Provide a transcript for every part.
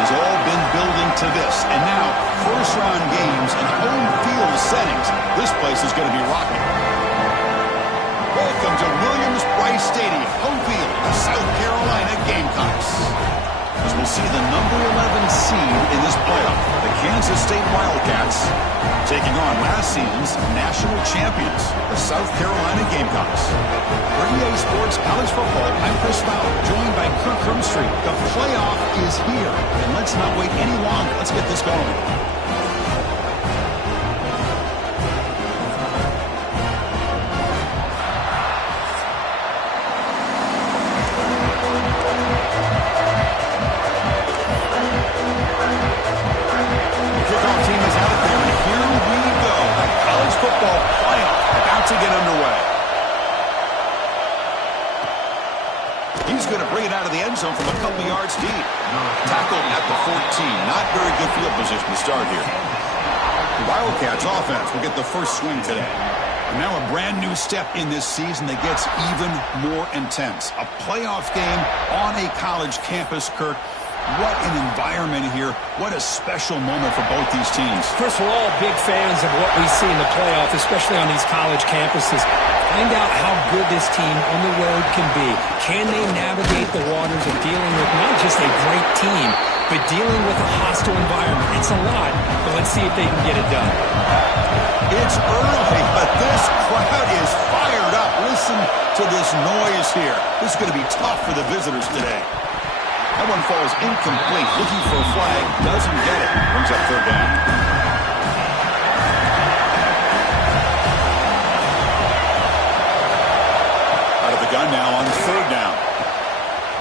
has all been building to this. And now, first-round games in home field settings. This place is going to be rocking. Welcome to Williams-Brice Stadium, home field of South Carolina Gamecocks. As we'll see the number 11 seed in this playoff, the Kansas State Wildcats, taking on last season's national champions, the South Carolina Gamecocks. For EA Sports College Football, I'm Chris Fowler, joined by Kirk Hermstreet. The playoff is here, and let's not wait any longer. Let's get this going. Zone from a couple yards deep. Tackled at the 14. Not very good field position to start here. The Wildcats offense will get the first swing today. And now a brand new step in this season that gets even more intense. A playoff game on a college campus, Kirk. What an environment here. What a special moment for both these teams. Chris, we're all big fans of what we see in the playoff, especially on these college campuses. Find out how good this team on the road can be. Can they navigate the waters of dealing with not just a great team, but dealing with a hostile environment? It's a lot, but let's see if they can get it done. It's early, but this crowd is fired up. Listen to this noise here. This is going to be tough for the visitors today. That one falls incomplete. Looking for a flag. Doesn't get it. Brings up third down. Out of the gun now on third down.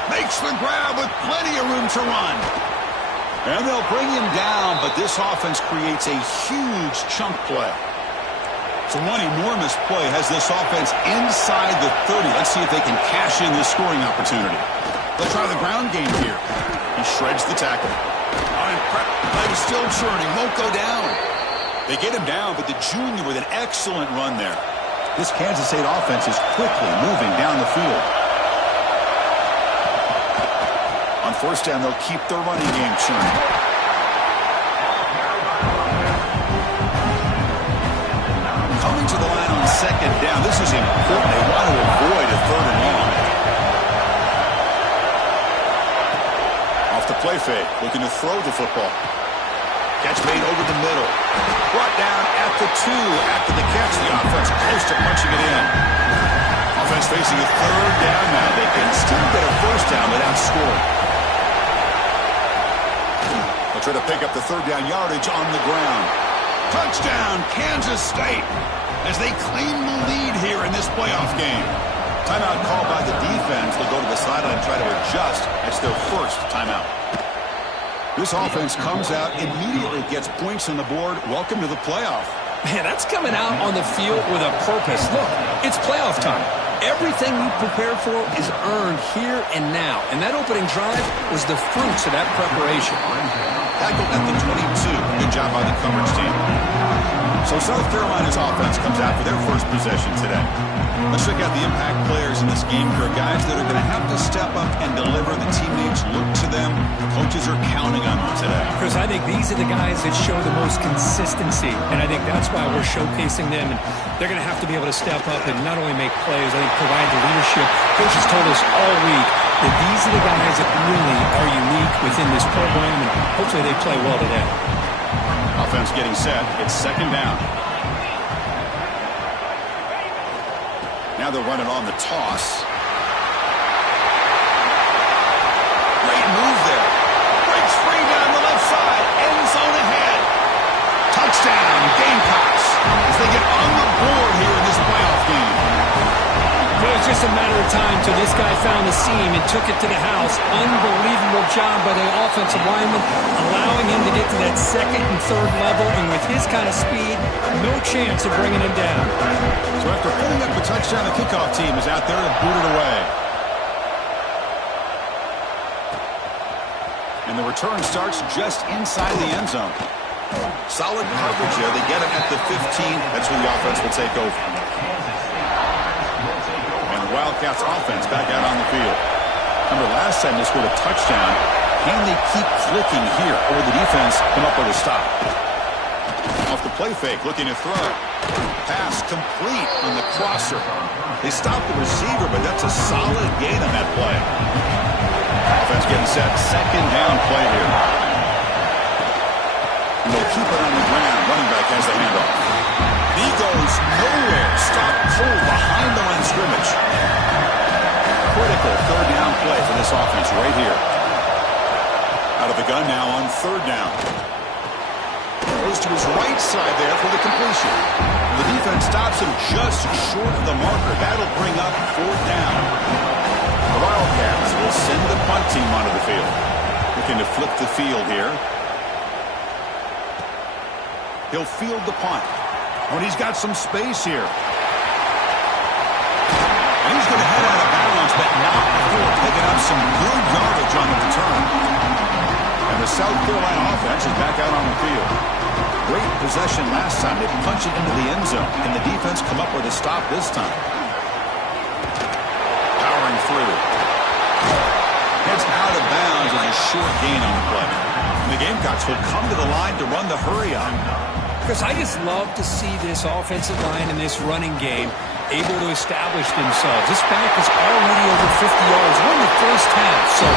Makes the grab with plenty of room to run. And they'll bring him down, but this offense creates a huge chunk play. So one enormous play has this offense inside the 30. Let's see if they can cash in this scoring opportunity. They'll try the ground game here. He shreds the tackle. He's still churning. Won't go down. They get him down, but the junior with an excellent run there. This Kansas State offense is quickly moving down the field. On first down, they'll keep their running game churning. Coming to the line on second down. This is important. They want to avoid a third and long. The play fake, looking to throw the football. Catch made over the middle. Brought down at the 2 after the catch. The offense close to punching it in. Offense facing a third down now. They can still get a first down without scoring. They'll try to pick up the third down yardage on the ground. Touchdown, Kansas State, as they claim the lead here in this playoff game. Timeout called by the defense. They'll go to the sideline and try to adjust. It's their first timeout. This offense comes out, immediately gets points on the board. Welcome to the playoff. Man, that's coming out on the field with a purpose. Look, it's playoff time. Everything you prepare for is earned here and now. And that opening drive was the fruits of that preparation. Tackled at the 22. Good job by the coverage team. So South Carolina's offense comes out for their first possession today. Let's check out the impact players in this game. There are guys that are going to have to step up and deliver. The teammates look to them. Coaches are counting on them today. Chris, I think these are the guys that show the most consistency, and I think that's why we're showcasing them. And they're going to have to be able to step up and not only make plays, I think provide the leadership. Coaches told us all week that these are the guys that really are unique within this program, and hopefully they play well today. Offense getting set. It's second down. Now they'll run it on the toss. Great move there. Breaks free down the left side. End zone ahead. Touchdown, Gamecocks, as they get on the board here in this playoff game. Well, it's just a matter of time till this guy found the seam and took it to the house. Unbelievable job by the offensive lineman, allowing him to get to that second and third level, and with his kind of speed, no chance of bringing him down. So after putting up a touchdown, the kickoff team is out there to boot it away. And the return starts just inside the end zone. Solid coverage here. They get him at the 15. That's where the offense will take over. And the Wildcats offense back out on the field. Remember, last time they scored a touchdown Can they keep clicking here, or will the defense come up with a stop? Off the play fake, looking to throw. Pass complete on the crosser. They stopped the receiver, but that's a solid gain on that play. Offense getting set. Second down play here. And they'll keep it on the ground. Running back has the handoff. He goes nowhere. Stop cold behind the line of scrimmage. Critical third down play for this offense right here. Out of the gun now on third down. Goes to his right side there for the completion. The defense stops him just short of the marker. That'll bring up fourth down. The Wildcats will send the punt team onto the field. Looking to flip the field here. He'll field the punt. When he's got some space here. And he's going to head out of bounds, but not before picking up some good yardage on the return. And the South Carolina offense is back out on the field. Great possession last time. They punch it into the end zone. Can the defense come up with a stop this time? Powering through. Heads out of bounds as a short gain on the play. And the Gamecocks will come to the line to run the hurry on. Because I just love to see this offensive line and this running game able to establish themselves. This back is already over 50 yards. We're in the first half, so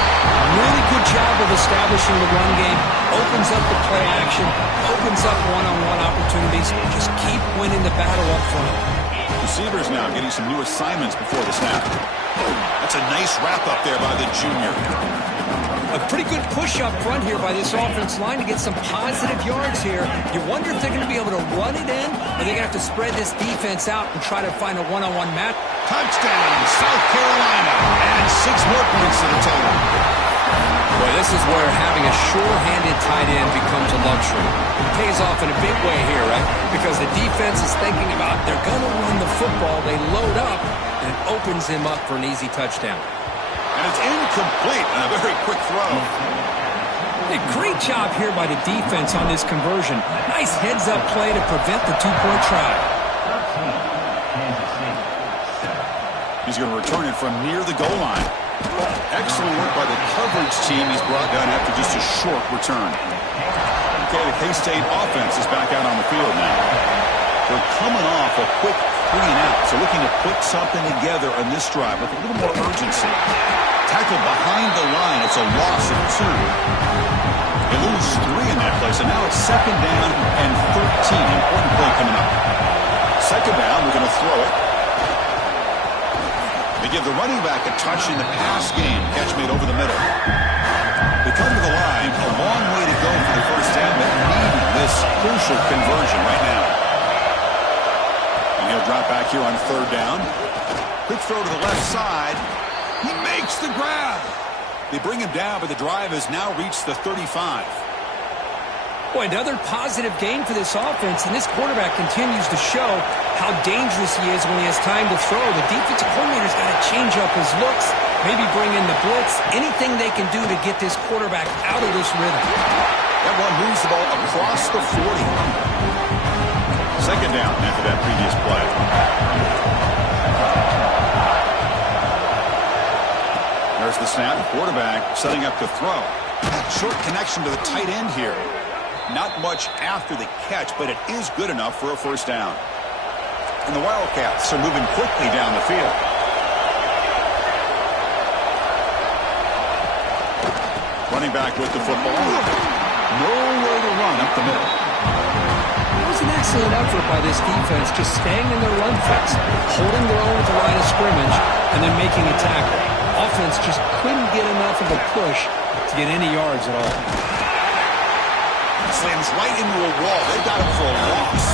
really good job of establishing the run game. Opens up the play action, opens up one-on-one opportunities. Just keep winning the battle up front. Receivers now getting some new assignments before the snap. That's a nice wrap up there by the junior. A pretty good push up front here by this offense line to get some positive yards here. You wonder if they're going to be able to run it in, or they're going to have to spread this defense out and try to find a one-on-one match. Touchdown, South Carolina. And 6 more points to the total. Boy, this is where having a sure-handed tight end becomes a luxury. It pays off in a big way here, right? Because the defense is thinking about they're going to run the football. They load up, and it opens him up for an easy touchdown. And it's incomplete on a very quick throw. A great job here by the defense on this conversion. Nice heads-up play to prevent the two-point try. He's going to return it from near the goal line. Excellent work by the coverage team. He's brought down after just a short return. Okay, the K-State offense is back out on the field now. They're coming off a quick 3 and out, so looking to put something together on this drive with a little more urgency. Tackled behind the line. It's a loss of 2. They lose 3 in that play, so now it's second down and 13. Important play coming up. Second down, we're going to throw it. They give the running back a touch in the pass game. Catch made over the middle. They come to the line. A long way to go for the first down, but needing this crucial conversion right now. And he'll drop back here on third down. Quick throw to the left side. He makes the grab. They bring him down, but the drive has now reached the 35. Boy, another positive gain for this offense, and this quarterback continues to show how dangerous he is when he has time to throw. The defensive coordinator's got to change up his looks, maybe bring in the blitz, anything they can do to get this quarterback out of this rhythm. That one moves the ball across the 40. Second down after that previous play. There's the snap. Quarterback setting up to throw. Short connection to the tight end here. Not much after the catch, but it is good enough for a first down. And the Wildcats are moving quickly down the field. Running back with the football. Nowhere to run up the middle. It was an excellent effort by this defense, just staying in their run fix, holding their own at the line of scrimmage, and then making a tackle. Offense just couldn't get enough of a push to get any yards at all. Slams right into a wall. They got him for a loss.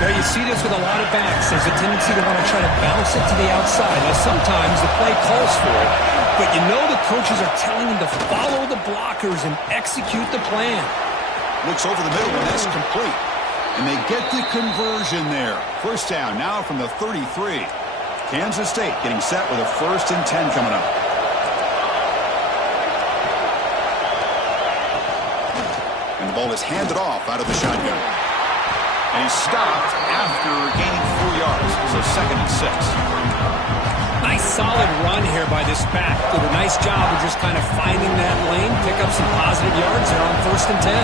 Now you see this with a lot of backs. There's a tendency to want to try to bounce it to the outside. Now sometimes the play calls for it, but you know the coaches are telling them to follow the blockers and execute the plan. Looks over the middle, and that's complete. And they get the conversion there. First down now from the 33. Kansas State getting set with a 1st and 10 coming up. And the ball is handed off out of the shotgun. And he's stopped after gaining 4 yards. So 2nd and 6. Nice solid run here by this back. Did a nice job of just kind of finding that lane, pick up some positive yards there on 1st and 10.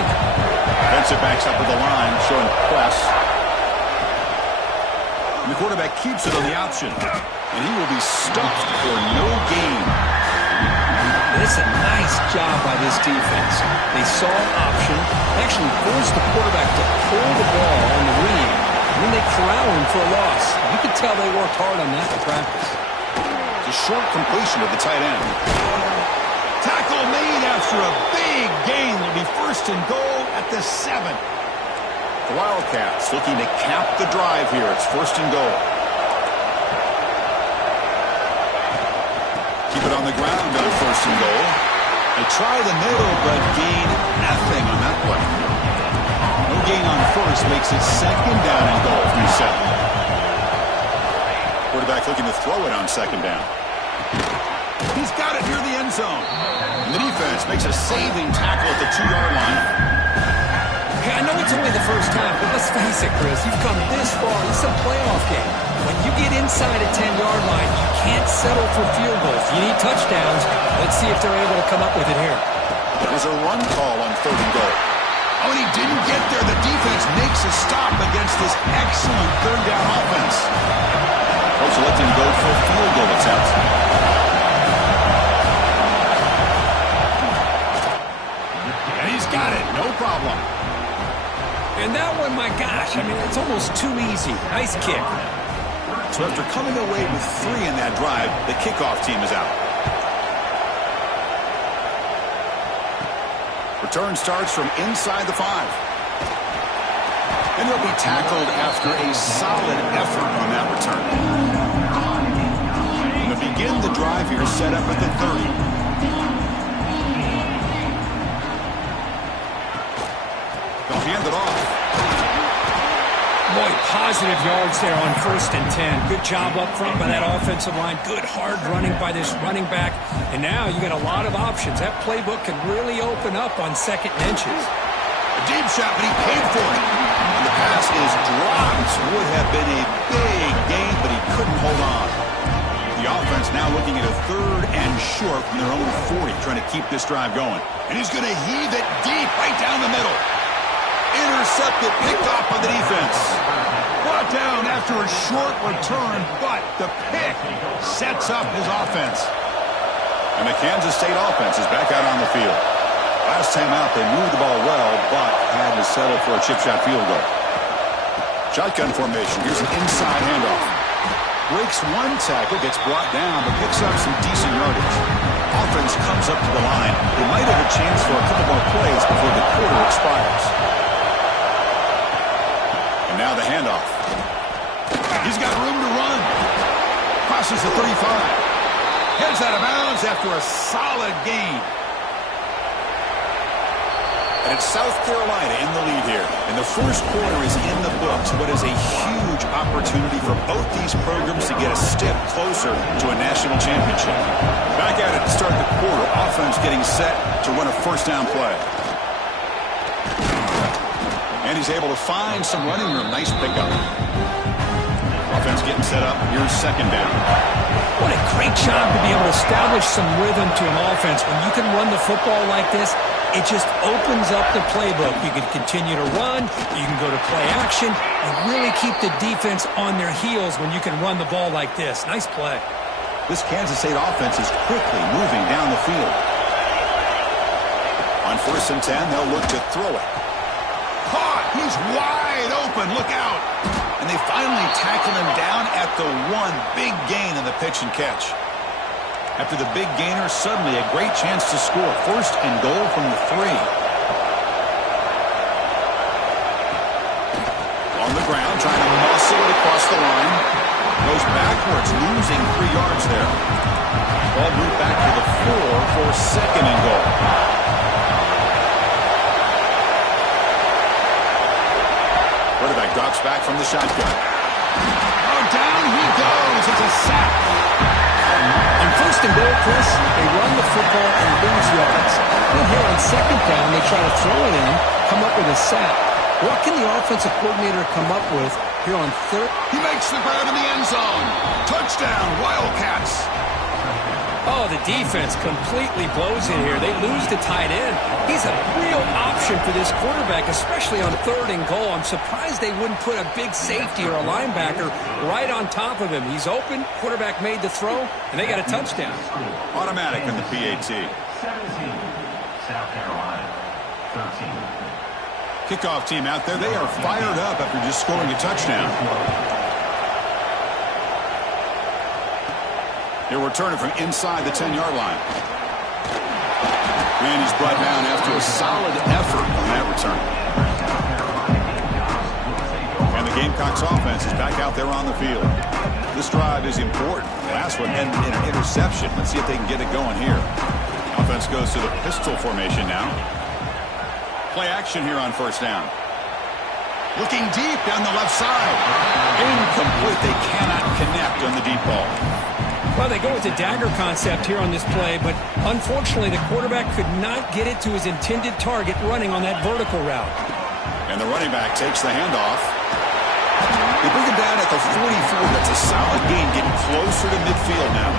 Defensive backs up at the line, showing press. And the quarterback keeps it on the option. And he will be stuffed for no gain. It's a nice job by this defense. They saw an option, actually forced the quarterback to pull the ball on the read, and then they corral him for a loss. You could tell they worked hard on that in practice. It's a short completion of the tight end. Tackle made after a big gain. Will be 1st and goal at the 7. The Wildcats looking to cap the drive here. It's 1st and goal. Keep it on the ground on 1st and goal. They try the middle, but gain nothing on that play. No gain on 1st makes it 2nd down and goal from 7. Quarterback looking to throw it on 2nd down. He's got it near the end zone. And the defense makes a saving tackle at the 2-yard line. Hey, I know it's only the first time, but let's face it, Chris. You've come this far. This is a playoff game. When you get inside a 10-yard line, you can't settle for field goals. You need touchdowns. Let's see if they're able to come up with it here. There's a run call on 3rd and goal. Oh, and he didn't get there. The defense makes a stop against this excellent 3rd down offense. Coach lets him go for a field goal attempt. And he's got it. No problem. And that one, my gosh, I mean, it's almost too easy. Nice kick. So after coming away with 3 in that drive, the kickoff team is out. Return starts from inside the 5. And he'll be tackled after a solid effort on that return. And to begin the drive here, set up at the 30. They'll hand it off. Boy, positive yards there on 1st and 10. Good job up front by that offensive line. Good hard running by this running back. And now you got a lot of options. That playbook can really open up on 2nd and inches. A deep shot, but he paid for it. And the pass is dropped. Would have been a big gain, but he couldn't hold on. The offense now looking at a 3rd and short from their own 40, trying to keep this drive going. And he's going to heave it deep right down the middle. Intercepted, picked off by the defense. Brought down after a short return, but the pick sets up his offense. And the Kansas State offense is back out on the field. Last time out, they moved the ball well, but had to settle for a chip shot field goal. Shotgun formation. Here's an inside handoff. Breaks one tackle, gets brought down, but picks up some decent yardage. Offense comes up to the line. They might have a chance for a couple more plays before the quarter expires. And now the handoff. He's got room to run. Crosses the 35. Heads out of bounds after a solid gain. And it's South Carolina in the lead here. And the first quarter is in the books. What is a huge opportunity for both these programs to get a step closer to a national championship. Back at it to start the quarter. Offense getting set to run a 1st down play. And he's able to find some running room. Nice pickup. Offense getting set up. Here's 2nd down. What a great job to be able to establish some rhythm to an offense. When you can run the football like this, it just opens up the playbook. You can continue to run. You can go to play action and really keep the defense on their heels when you can run the ball like this. Nice play. This Kansas State offense is quickly moving down the field. On 1st and 10, they'll look to throw it. Caught! He's wide open. Look out! And they finally tackle him down at the 1. Big gain in the pitch and catch. After the big gainer, suddenly a great chance to score. 1st and goal from the 3. On the ground, trying to muscle it across the line. Goes backwards, losing 3 yards there. Ball moved back to the 4 for 2nd and goal. Quarterback drops back from the shotgun. Oh, down he goes. It's a sack. On 1st and goal, Chris, they run the football and lose yards. Then here on 2nd down, they try to throw it in, come up with a sack. What can the offensive coordinator come up with here on third. He makes the grab in the end zone. Touchdown, Wildcats. Oh, the defense completely blows it here. They lose to tight end. He's a real option for this quarterback, especially on 3rd and goal. I'm surprised they wouldn't put a big safety or a linebacker right on top of him. He's open, quarterback made the throw, and they got a touchdown. Automatic in the PAT. 17, South Carolina, 13. Kickoff team out there, they are fired up after just scoring a touchdown. He'll return it from inside the 10-yard line. And he's brought down after a solid effort on that return. And the Gamecocks offense is back out there on the field. This drive is important. Last one ended in an interception. Let's see if they can get it going here. Offense goes to the pistol formation now. Play action here on 1st down. Looking deep down the left side. Incomplete. They cannot connect on the deep ball. Well, they go with the dagger concept here on this play, but unfortunately the quarterback could not get it to his intended target running on that vertical route. And the running back takes the handoff. They bring him down at the 44. That's a solid gain, getting closer to midfield now.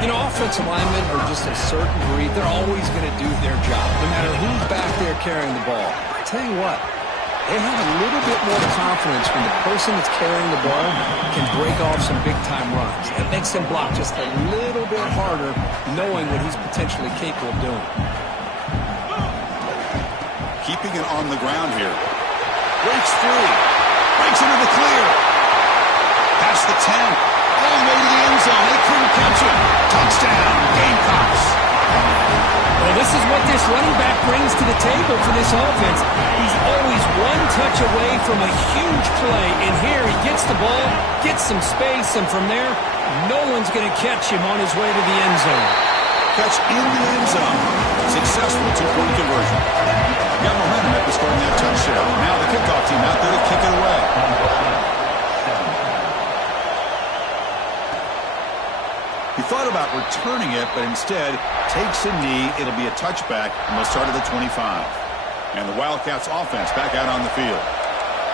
You know, offensive linemen are just a certain breed. They're always going to do their job, no matter who's back there carrying the ball. I tell you what, they have a little bit more confidence when the person that's carrying the ball can break off some big-time runs. That makes them block just a little bit harder, knowing what he's potentially capable of doing. Keeping it on the ground here. Breaks free. Breaks into the clear. Past the 10. All the way to the end zone. They couldn't catch him. Touchdown, Gamecocks. Well, this is what this running back brings to the table for this offense. He's always one touch away from a huge play, and here he gets the ball, gets some space, and from there, no one's going to catch him on his way to the end zone. Catch in the end zone. Successful 2-point conversion. Got momentum after scoring that touchdown. Now the kickoff team out there to kick it away. He thought about returning it, but instead takes a knee. It'll be a touchback, and they'll start at the 25. And the Wildcats offense back out on the field.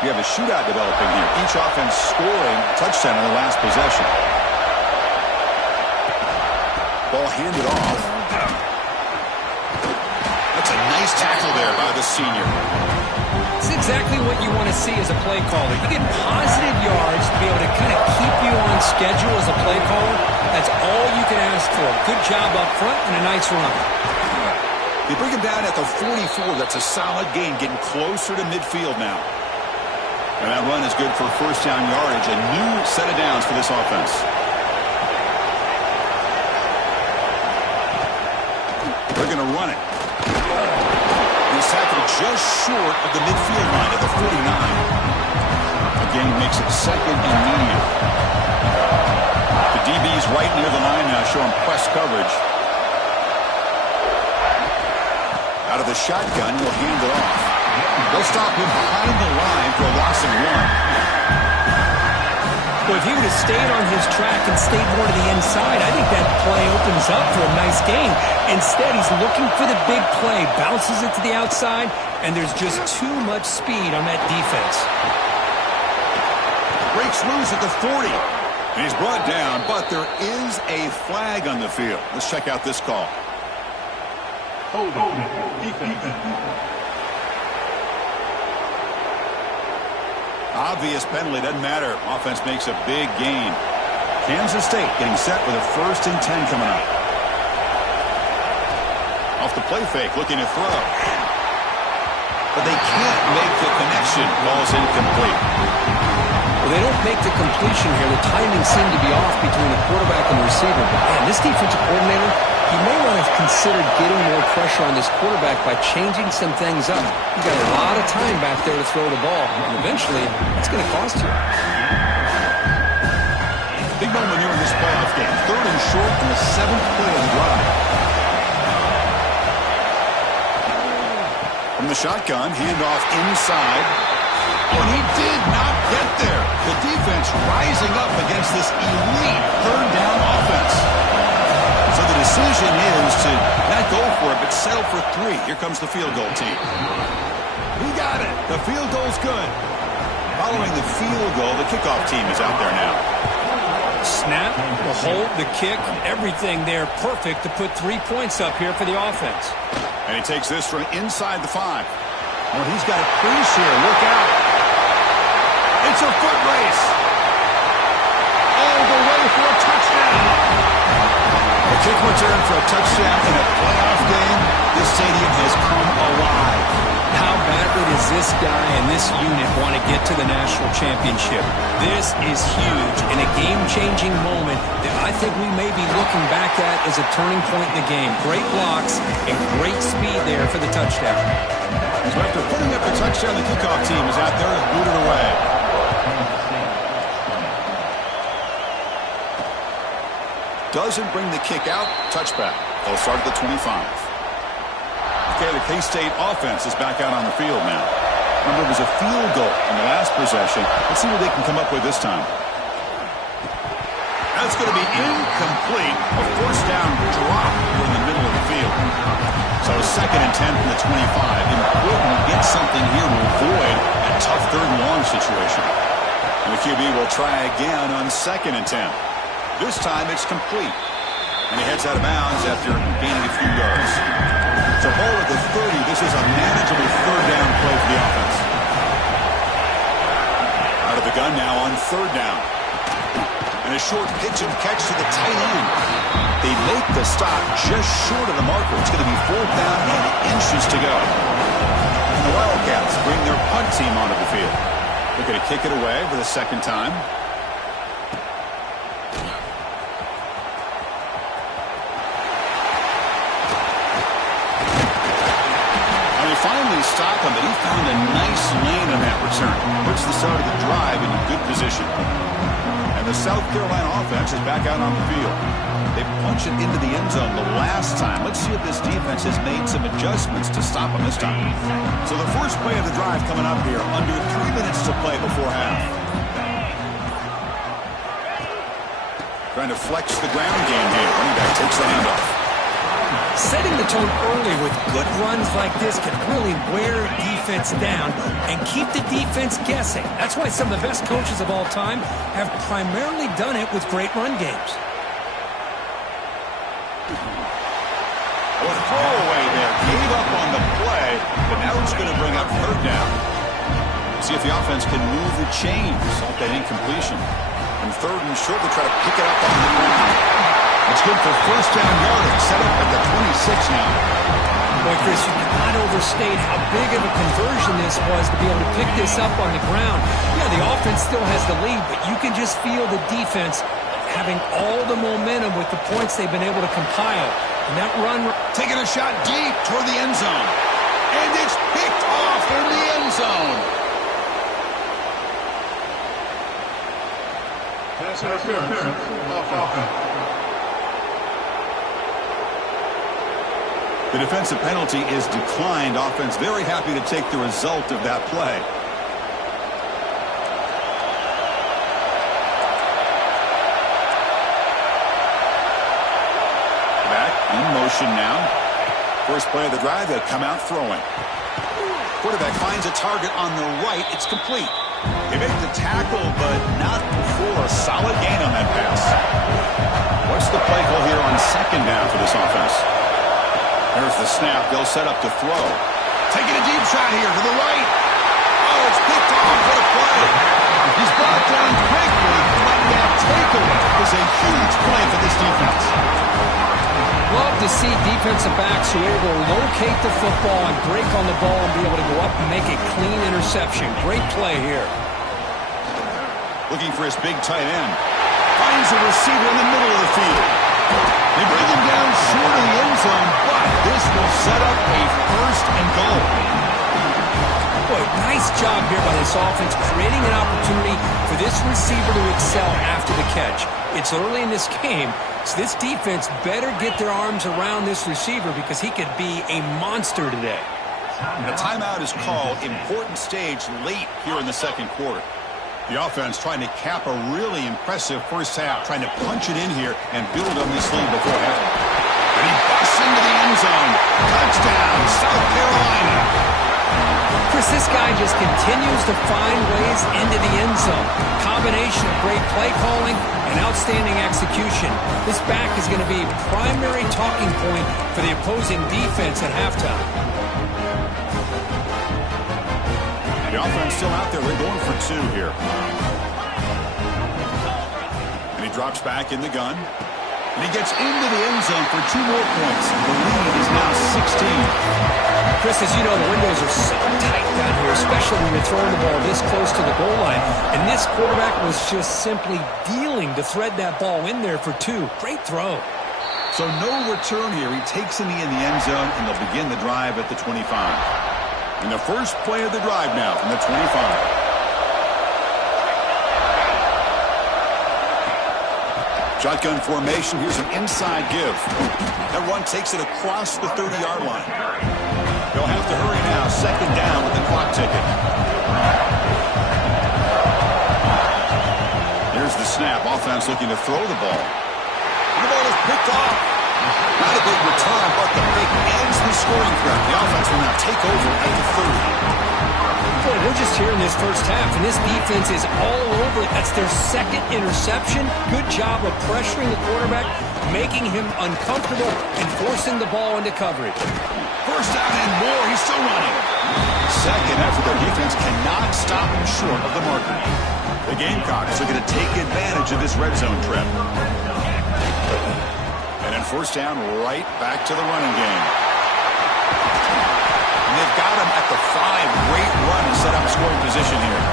You have a shootout developing here. Each offense scoring a touchdown in the last possession. Ball handed off. That's a nice tackle there by the senior. It's exactly what you want to see as a play caller. You get positive yards to be able to kind of keep you on schedule as a play caller. That's all you can ask for. Good job up front and a nice run. They bring him down at the 44. That's a solid gain, getting closer to midfield now. And that run is good for 1st down yardage. A new set of downs for this offense. They're going to run it. He's tackled just short of the midfield line at the 49. The gain makes it 2nd and medium. The DB's right near the line now, showing press coverage. Out of the shotgun, he'll hand it off. They'll stop him behind the line for a loss of 1. Well, if he would have stayed on his track and stayed more to the inside, I think that play opens up for a nice gain. Instead, he's looking for the big play, bounces it to the outside, and there's just too much speed on that defense. Breaks loose at the 40. And he's brought down, but there is a flag on the field. Let's check out this call. Obvious penalty, doesn't matter. Offense makes a big gain. Kansas State getting set with a 1st and 10 coming up. Off the play fake, looking to throw. But they can't make the connection. Ball's incomplete. Well, they don't make the completion here. The timing seemed to be off between the quarterback and the receiver. But, man, this defensive coordinator, he may want to consider getting more pressure on this quarterback by changing some things up. You got a lot of time back there to throw the ball, and eventually it's going to cost you. Big moment here in this playoff game. 3rd and short in the 7th play of the drive. From the shotgun, handoff inside. Oh, and he did not get there. The defense rising up against this elite 3rd down offense. So the decision is to not go for it, but settle for 3. Here comes the field goal team. He got it. The field goal's good. Following the field goal, the kickoff team is out there now. Snap, the hold, the kick, everything there perfect to put 3 points up here for the offense. And he takes this from inside the 5. Well, he's got a crease here. Look out. It's a foot race. All the way for a touchdown. A kick return for a touchdown in a playoff game. This stadium has come alive. How badly does this guy and this unit want to get to the national championship? This is huge and a game-changing moment that I think we may be looking back at as a turning point in the game. Great blocks and great speed there for the touchdown. So after putting up the touchdown, the kickoff team is out there and booted away. Doesn't bring the kick out. Touchback. They'll start at the 25. Okay, the K-State offense is back out on the field now. Remember, it was a field goal in the last possession. Let's see what they can come up with this time. That's going to be incomplete. A first down drop in the middle of the field. So 2nd and 10 from the 25. Important to get something here to avoid a tough 3rd and long situation. And the QB will try again on 2nd and 10. This time it's complete. And he heads out of bounds after gaining a few yards. So ball at the 30. This is a manageable 3rd down play for the offense. Out of the gun now on 3rd down. And a short pitch and catch to the tight end. They make the stop just short of the marker. It's going to be 4th down and inches to go. And the Wildcats bring their punt team onto the field. They're going to kick it away for the 2nd time. Finally stop him, but he found a nice lane in that return. Puts the start of the drive in good position. And the South Carolina offense is back out on the field. They punched it into the end zone the last time. Let's see if this defense has made some adjustments to stop him this time. So the first play of the drive coming up here, under 3 minutes to play before half. Trying to flex the ground game here. Running back takes the handoff. Setting the tone early with good runs like this can really wear defense down and keep the defense guessing. That's why some of the best coaches of all time have primarily done it with great run games. A throwaway there. Gave up on the play, but now it's going to bring up 3rd down. See if the offense can move the chains off that incompletion. And 3rd and short, they try to pick it up on the ground. It's good for 1st down yardage. Set up at the 26 now. Boy, Chris, you cannot overstate how big of a conversion this was to be able to pick this up on the ground. Yeah, the offense still has the lead, but you can just feel the defense having all the momentum with the points they've been able to compile. And that run... Taking a shot deep toward the end zone. And it's picked off in the end zone. Pass interference. Offense. The defensive penalty is declined. Offense very happy to take the result of that play. Back in motion now. First play of the drive, they'll come out throwing. Quarterback finds a target on the right. It's complete. They make the tackle, but not before a solid gain on that pass. What's the play call here on 2nd down for this offense? There's the snap. They'll set up to throw. Taking a deep shot here to the right. Oh, it's picked off. What a play. He's brought down quickly, but that takeaway is a huge play for this defense. Love to see defensive backs who are able to locate the football and break on the ball and be able to go up and make a clean interception. Great play here. Looking for his big tight end. Finds a receiver in the middle of the field. They bring him down short of the end zone, but this will set up a 1st and goal. Boy, nice job here by this offense, creating an opportunity for this receiver to excel after the catch. It's early in this game, so this defense better get their arms around this receiver because he could be a monster today. The timeout is called. Important stage late here in the 2nd quarter. The offense trying to cap a really impressive first half, trying to punch it in here and build on this lead before half. And he busts into the end zone. Touchdown, South Carolina. Chris, this guy just continues to find ways into the end zone. Combination of great play calling and outstanding execution. This back is going to be a primary talking point for the opposing defense at halftime. The offense still out there. They're going for two here. And he drops back in the gun. And he gets into the end zone for 2 more points. The lead is now 16. Chris, as you know, the windows are so tight down here, especially when you're throwing the ball this close to the goal line. And this quarterback was just simply dealing to thread that ball in there for 2. Great throw. So no return here. He takes in the end zone, and they'll begin the drive at the 25. And the first play of the drive now from the 25. Shotgun formation. Here's an inside give. That run takes it across the 30-yard line. They'll have to hurry now. Second down with the clock ticking. Here's the snap. Offense looking to throw the ball. And the ball is picked off. Not a big return, but the pick ends the scoring threat. The offense will now take over at the 30. Boy, we're just here in this first half, and this defense is all over it. That's their second interception. Good job of pressuring the quarterback, making him uncomfortable, and forcing the ball into coverage. First down and more. He's still running. Second effort. Their defense cannot stop him short of the marker. The Gamecocks are going to take advantage of this red zone trip. And then first down, right back to the running game. And they've got him at the 5. Great run to set up scoring position here.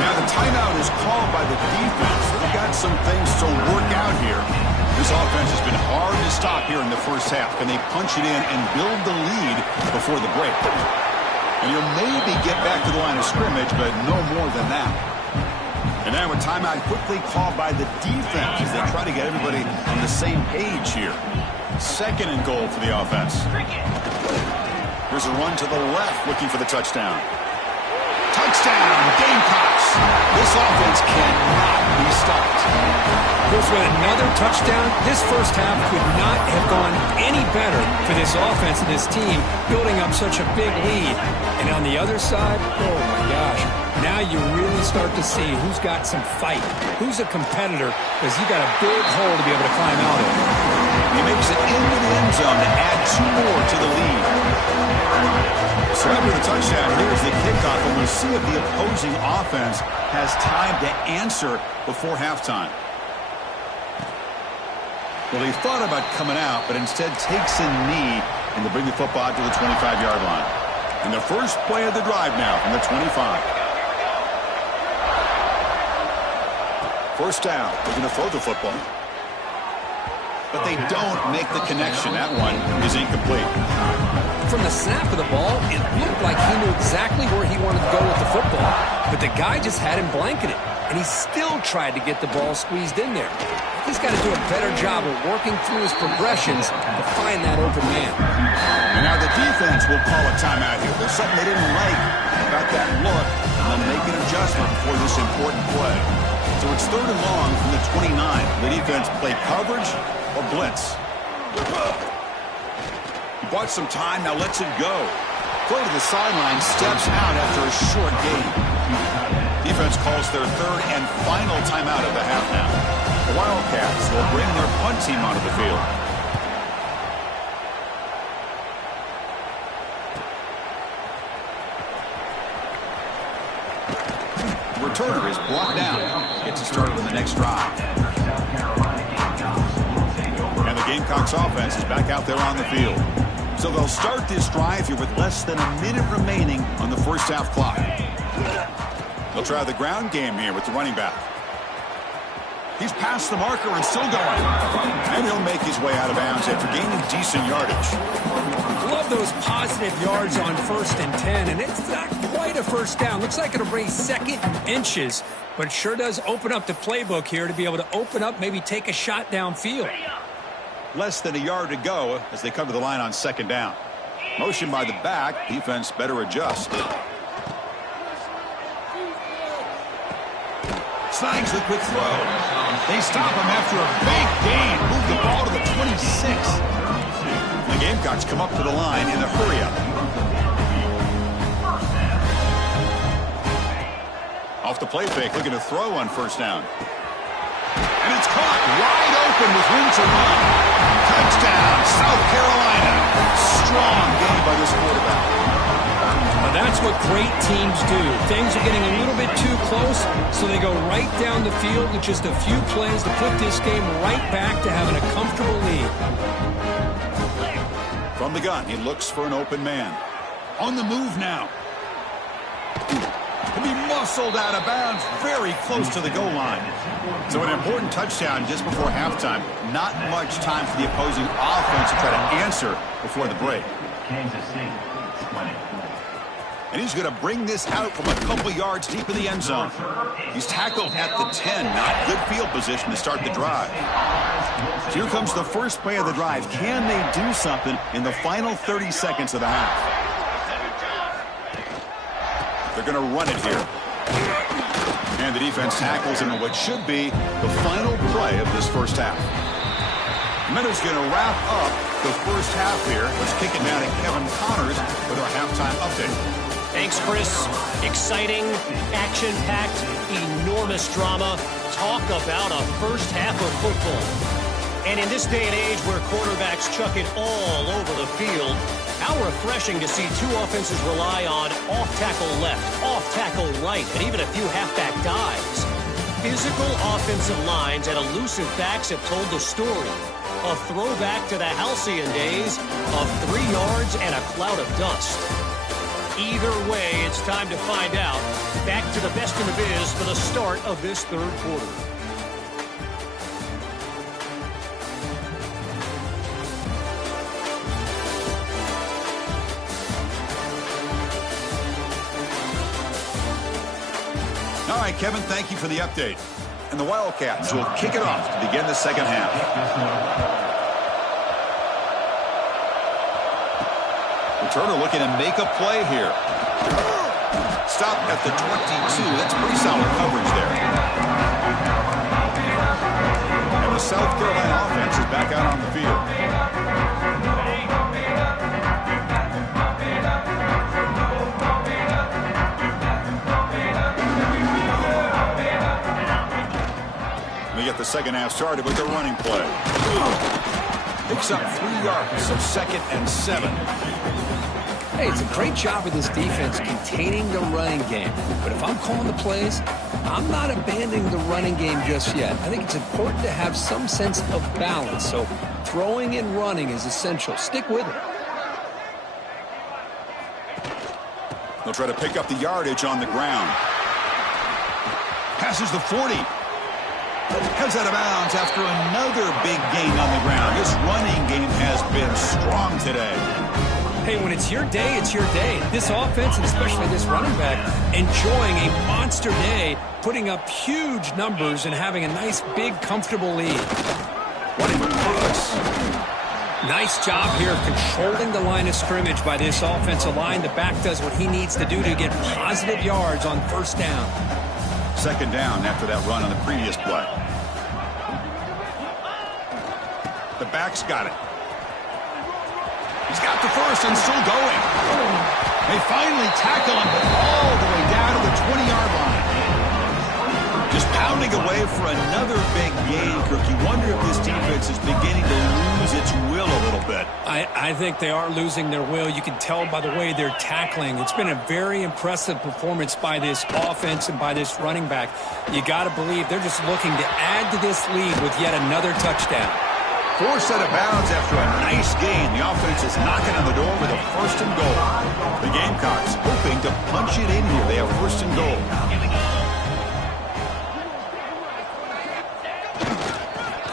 Now the timeout is called by the defense. They've got some things to work out here. This offense has been hard to stop here in the first half. Can they punch it in and build the lead before the break? And you'll maybe get back to the line of scrimmage, but no more than that. And now a timeout quickly called by the defense as they try to get everybody on the same page here. Second and goal for the offense. Here's a run to the left looking for the touchdown. Touchdown, Gamecocks. This offense cannot be stopped. Chris, with another touchdown, this first half could not have gone any better for this offense and this team, building up such a big lead. And on the other side, oh my gosh, now you really start to see who's got some fight, who's a competitor, because you got a big hole to be able to climb out of. He makes it into the end zone to add 2 more to the lead. So after the touchdown, here's the kickoff, and we'll see if the opposing offense has time to answer before halftime. Well, he thought about coming out, but instead takes a knee and to bring the football to the 25-yard line. And the first play of the drive now from the 25. First down, they're going to throw the football. But they don't make the connection. That one is incomplete. From the snap of the ball, it looked like he knew exactly where he wanted to go with the football. But the guy just had him blanketed, and he still tried to get the ball squeezed in there. He's got to do a better job of working through his progressions to find that open man. And now the defense will call a timeout here. There's something they didn't like about that look, and they'll make an adjustment for this important play. So it's third and long from the 29. The defense play coverage or blitz. He bought some time, now lets it go. Throw to the sideline, steps out after a short gain. Defense calls their third and final timeout of the half now. The Wildcats will bring their punt team onto the field. The returner is blocked down. Gets it started on the next drive. And the Gamecocks offense is back out there on the field. So they'll start this drive here with less than a minute remaining on the first half clock. They'll try the ground game here with the running back. He's past the marker and still going. And he'll make his way out of bounds after gaining decent yardage. Love those positive yards on 1st and 10, and it's not quite a first down. Looks like it'll bring second and inches, but it sure does open up the playbook here to be able to open up, maybe take a shot downfield. Less than a yard to go as they come to the line on second down. Motion by the back. Defense better adjust. Snags the quick throw. They stop him after a big gain. Move the ball to the 26. The Gamecocks come up to the line in a hurry-up. Off the play fake, looking to throw on first down. And it's caught wide open with room to run. Touchdown, South Carolina. Strong game by this quarterback. Well, that's what great teams do. Things are getting a little bit too close, so they go right down the field with just a few plays to put this game right back to having a comfortable lead. From the gun, he looks for an open man. On the move now. And he muscled out of bounds very close to the goal line. So an important touchdown just before halftime. Not much time for the opposing offense to try to answer before the break. And he's going to bring this out from a couple yards deep in the end zone. He's tackled at the 10. Not good field position to start the drive. Here comes the first play of the drive. Can they do something in the final 30 seconds of the half? They're going to run it here. And the defense tackles him in what should be the final play of this first half. Minutes going to wrap up the first half here. Let's kick it down to Kevin Connors with our halftime update. Thanks, Chris. Exciting, action-packed, enormous drama. Talk about a first half of football. And in this day and age where quarterbacks chuck it all over the field, how refreshing to see two offenses rely on off-tackle left, off-tackle right, and even a few halfback dives. Physical offensive lines and elusive backs have told the story. A throwback to the halcyon days of 3 yards and a cloud of dust. Either way, it's time to find out. Back to the best in the biz for the start of this third quarter. All right, Kevin, thank you for the update. And the Wildcats will kick it off to begin the second half. Returner looking to make a play here. Stop at the 22. That's pretty solid coverage there. And the South Carolina offense is back out on the field. We get the second half started with the running play. Picks up 3 yards, so 2nd and 7. Hey, it's a great job of this defense containing the running game. But if I'm calling the plays, I'm not abandoning the running game just yet. I think it's important to have some sense of balance. So throwing and running is essential. Stick with it. They'll try to pick up the yardage on the ground. Passes the 40. Heads out of bounds after another big gain on the ground. This running game has been strong today. Hey, when it's your day, it's your day. This offense, and especially this running back, enjoying a monster day, putting up huge numbers and having a nice, big, comfortable lead. Running with purpose. Nice job here of controlling the line of scrimmage by this offensive line. The back does what he needs to do to get positive yards on first down. 2nd down after that run on the previous play. The back's got it. He's got the first and still going. They finally tackle him all the way down to the 20-yard line. Just pounding away for another big gain, Kirk. You wonder if this defense is beginning to lose its will a little bit. I think they are losing their will. You can tell by the way they're tackling. It's been a very impressive performance by this offense and by this running back. You got to believe they're just looking to add to this lead with yet another touchdown. Forced out of bounds after a nice gain. The offense is knocking on the door with a 1st and goal. The Gamecocks hoping to punch it in here. They have 1st and goal.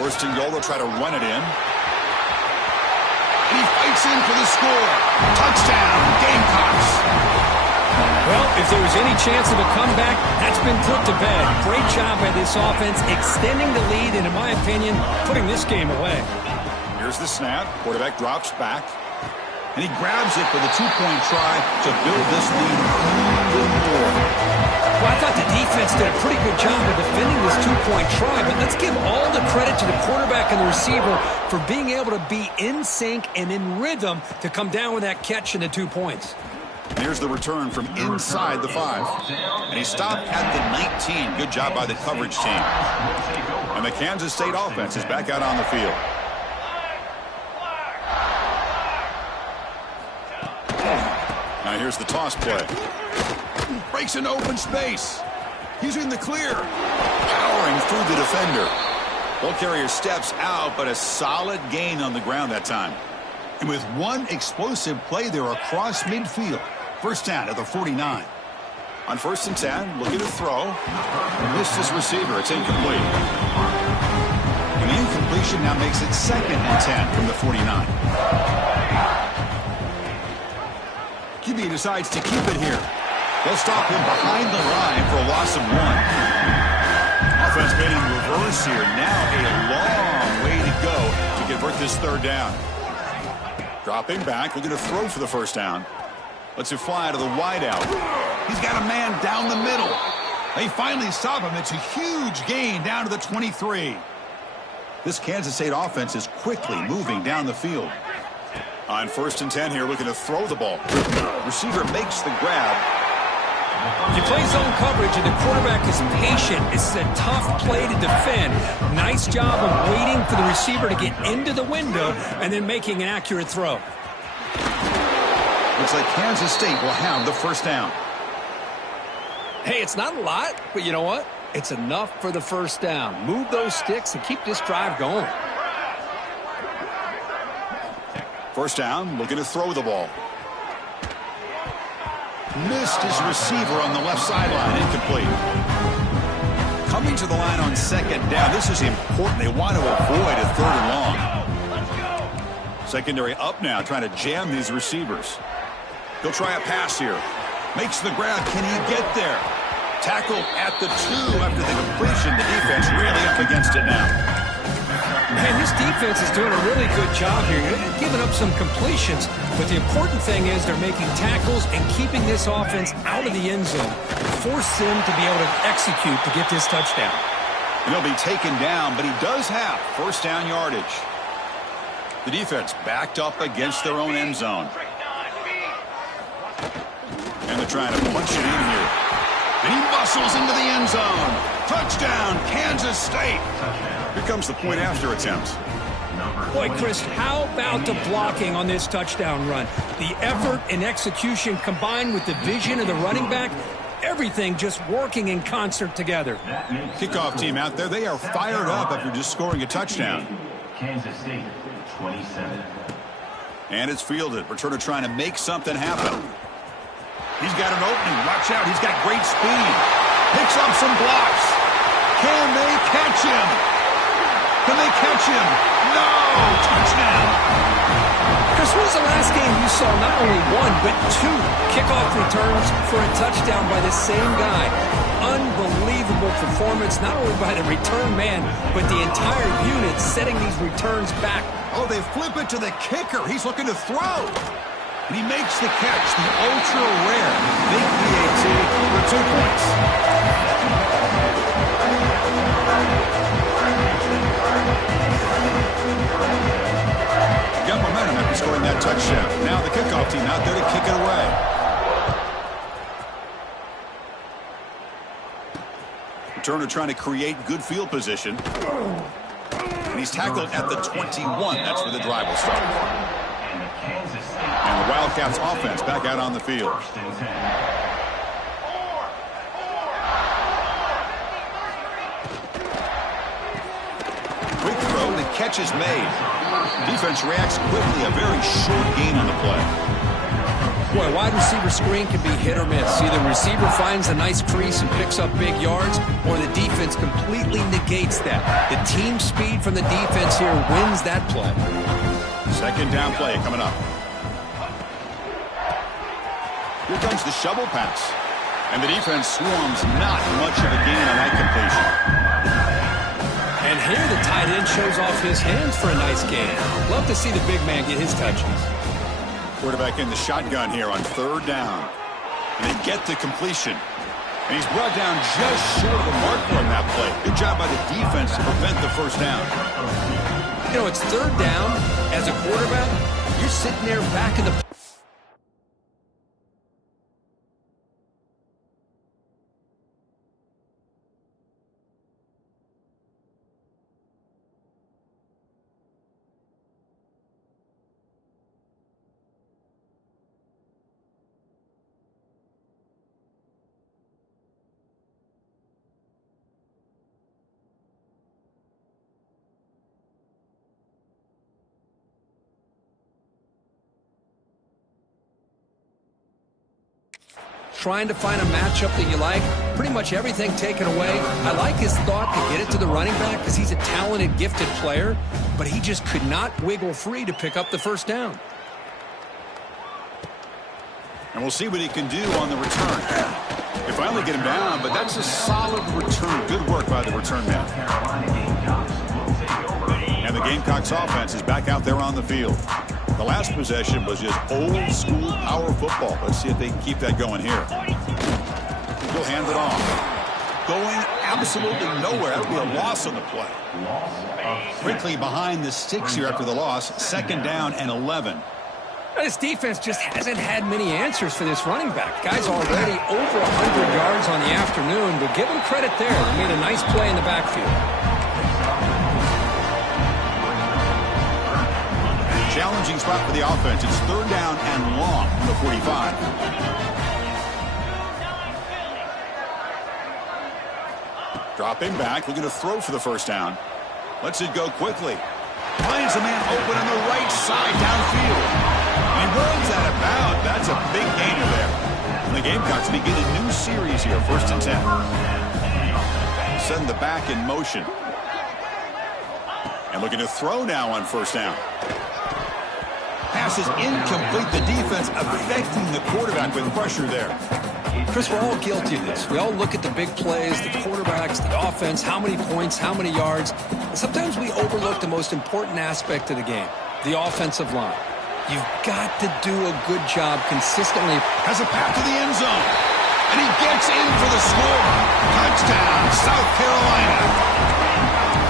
First and goal, they'll try to run it in. And he fights in for the score. Touchdown, Gamecocks. Well, if there was any chance of a comeback, that's been put to bed. Great job by this offense, extending the lead, and in my opinion, putting this game away. Here's the snap. Quarterback drops back. And he grabs it for the 2-point try to build this lead even more. Well, I thought the defense did a pretty good job of defending this 2-point try, but let's give all the credit to the quarterback and the receiver for being able to be in sync and in rhythm to come down with that catch and the 2 points. And here's the return from inside the 5. And he stopped at the 19. Good job by the coverage team. And the Kansas State offense is back out on the field. Now here's the toss play. Breaks into open space. He's in the clear. Powering through the defender. Ball carrier steps out, but a solid gain on the ground that time. And with one explosive play, they're across midfield. First down at the 49. On 1st and 10, looking to throw. Missed his receiver. It's incomplete. And the incompletion now makes it 2nd and 10 from the 49. QB decides to keep it here. They'll stop him behind the line for a loss of 1. Offense made in reverse here. Now a long way to go to convert this 3rd down. Dropping back, looking to throw for the 1st down. Lets it fly to the wideout. He's got a man down the middle. They finally stop him. It's a huge gain down to the 23. This Kansas State offense is quickly moving down the field. On 1st and 10 here, looking to throw the ball. Receiver makes the grab. You play zone coverage and the quarterback is patient. It's a tough play to defend. Nice job of waiting for the receiver to get into the window and then making an accurate throw. Looks like Kansas State will have the 1st down. Hey, it's not a lot, but you know what? It's enough for the 1st down. Move those sticks and keep this drive going. 1st down, looking to throw the ball. Missed his receiver on the left sideline. Incomplete. Coming to the line on 2nd down. This is important. They want to avoid a 3rd and long. Secondary up now, trying to jam these receivers. He'll try a pass here. Makes the grab. Can he get there? Tackled at the 2 after the completion. The defense really up against it now. Man, this defense is doing a really good job here. They're giving up some completions, but the important thing is they're making tackles and keeping this offense out of the end zone. Force them to be able to execute to get this touchdown. And he'll be taken down, but he does have 1st down yardage. The defense backed up against their own end zone. And they're trying to punch it in here. And he muscles into the end zone. Touchdown, Kansas State. Here comes the point after attempt. Boy, Chris, how about the blocking on this touchdown run? The effort and execution combined with the vision of the running back, everything just working in concert together. Kickoff team out there, they are fired up after just scoring a touchdown. Kansas State, 27. And it's fielded. Returner trying to make something happen. He's got an opening. Watch out. He's got great speed. Picks up some blocks. Can they catch him? Can they catch him? No! Touchdown! Chris, when was the last game you saw not only 1, but 2 kickoff returns for a touchdown by the same guy? Unbelievable performance, not only by the return man, but the entire unit setting these returns back. Oh, they flip it to the kicker. He's looking to throw. And he makes the catch, the ultra-rare big PAT for 2 points. Got momentum after scoring that touchdown. Now the kickoff team out there to kick it away. Returner trying to create good field position. And he's tackled at the 21. That's where the drive will start. And the Wildcats offense back out on the field. Quick throw, the catch is made. Defense reacts quickly, a very short gain on the play. Boy, wide receiver screen can be hit or miss. Either receiver finds a nice crease and picks up big yards, or the defense completely negates that. The team speed from the defense here wins that play. 2nd down play coming up. Here comes the shovel pass. And the defense swarms not much of a gain on that completion. And here the tight end shows off his hands for a nice gain. Love to see the big man get his touches. Quarterback in the shotgun here on 3rd down. And they get the completion. And he's brought down just short of the mark for him that play. Good job by the defense to prevent the 1st down. You know, it's 3rd down. As a quarterback, you're sitting there back in the trying to find a matchup that you like. Pretty much everything taken away. I like his thought to get it to the running back because he's a talented, gifted player, but he just could not wiggle free to pick up the first down. And we'll see what he can do on the return. They finally get him down, but that's a solid return. Good work by the return man. And the Gamecocks offense is back out there on the field. The last possession was just old school power football. Let's see if they can keep that going here. He'll hand it off. Going absolutely nowhere. That'll be a loss on the play. Riplg behind the sticks here after the loss. 2nd down and 11. This defense just hasn't had many answers for this running back. Guy's already over 100 yards on the afternoon, but give him credit there. He made a nice play in the backfield. Challenging spot for the offense. It's 3rd down and long from the 45. Dropping back, looking to throw for the first down. Lets it go quickly. Finds a man open on the right side downfield. And runs out of bounds. That's a big gainer there. And the Gamecocks begin a new series here, 1st and 10. Send the back in motion. And looking to throw now on 1st down. Pass is incomplete. The defense affecting the quarterback with pressure there. Chris, we're all guilty of this. We all look at the big plays, the quarterbacks, the offense, how many points, how many yards. And sometimes we overlook the most important aspect of the game, the offensive line. You've got to do a good job consistently. Has a path to the end zone. And he gets in for the score. Touchdown, South Carolina.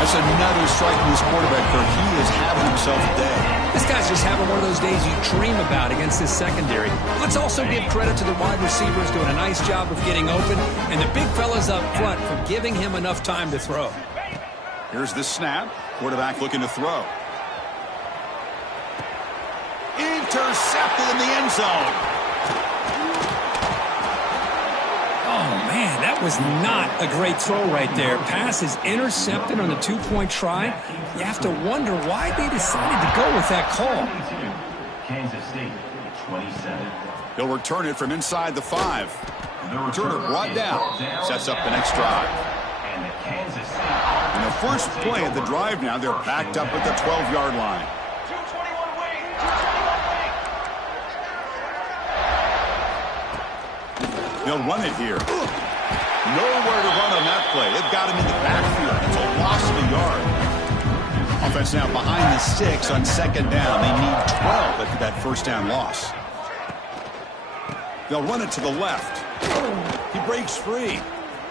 That's another strike from this quarterback where he is having himself a day. This guy's just having one of those days you dream about against this secondary. Let's also give credit to the wide receivers doing a nice job of getting open, and the big fellas up front for giving him enough time to throw. Here's the snap. Quarterback looking to throw. Intercepted in the end zone. Oh, man, that was not a great throw right there. Pass is intercepted on the 2-point try. You have to wonder why they decided to go with that call. Kansas State, 27. He'll return it from inside the 5. The returner brought down. Sets up the next drive. And the Kansas State. And the first play of the drive now, they're backed up at the 12-yard line. They'll run it here. Nowhere to run on that play. They've got him in the backfield. It's a loss of a yard. Offense now behind the sticks on 2nd down. They need 12 after that first down loss. They'll run it to the left. He breaks free.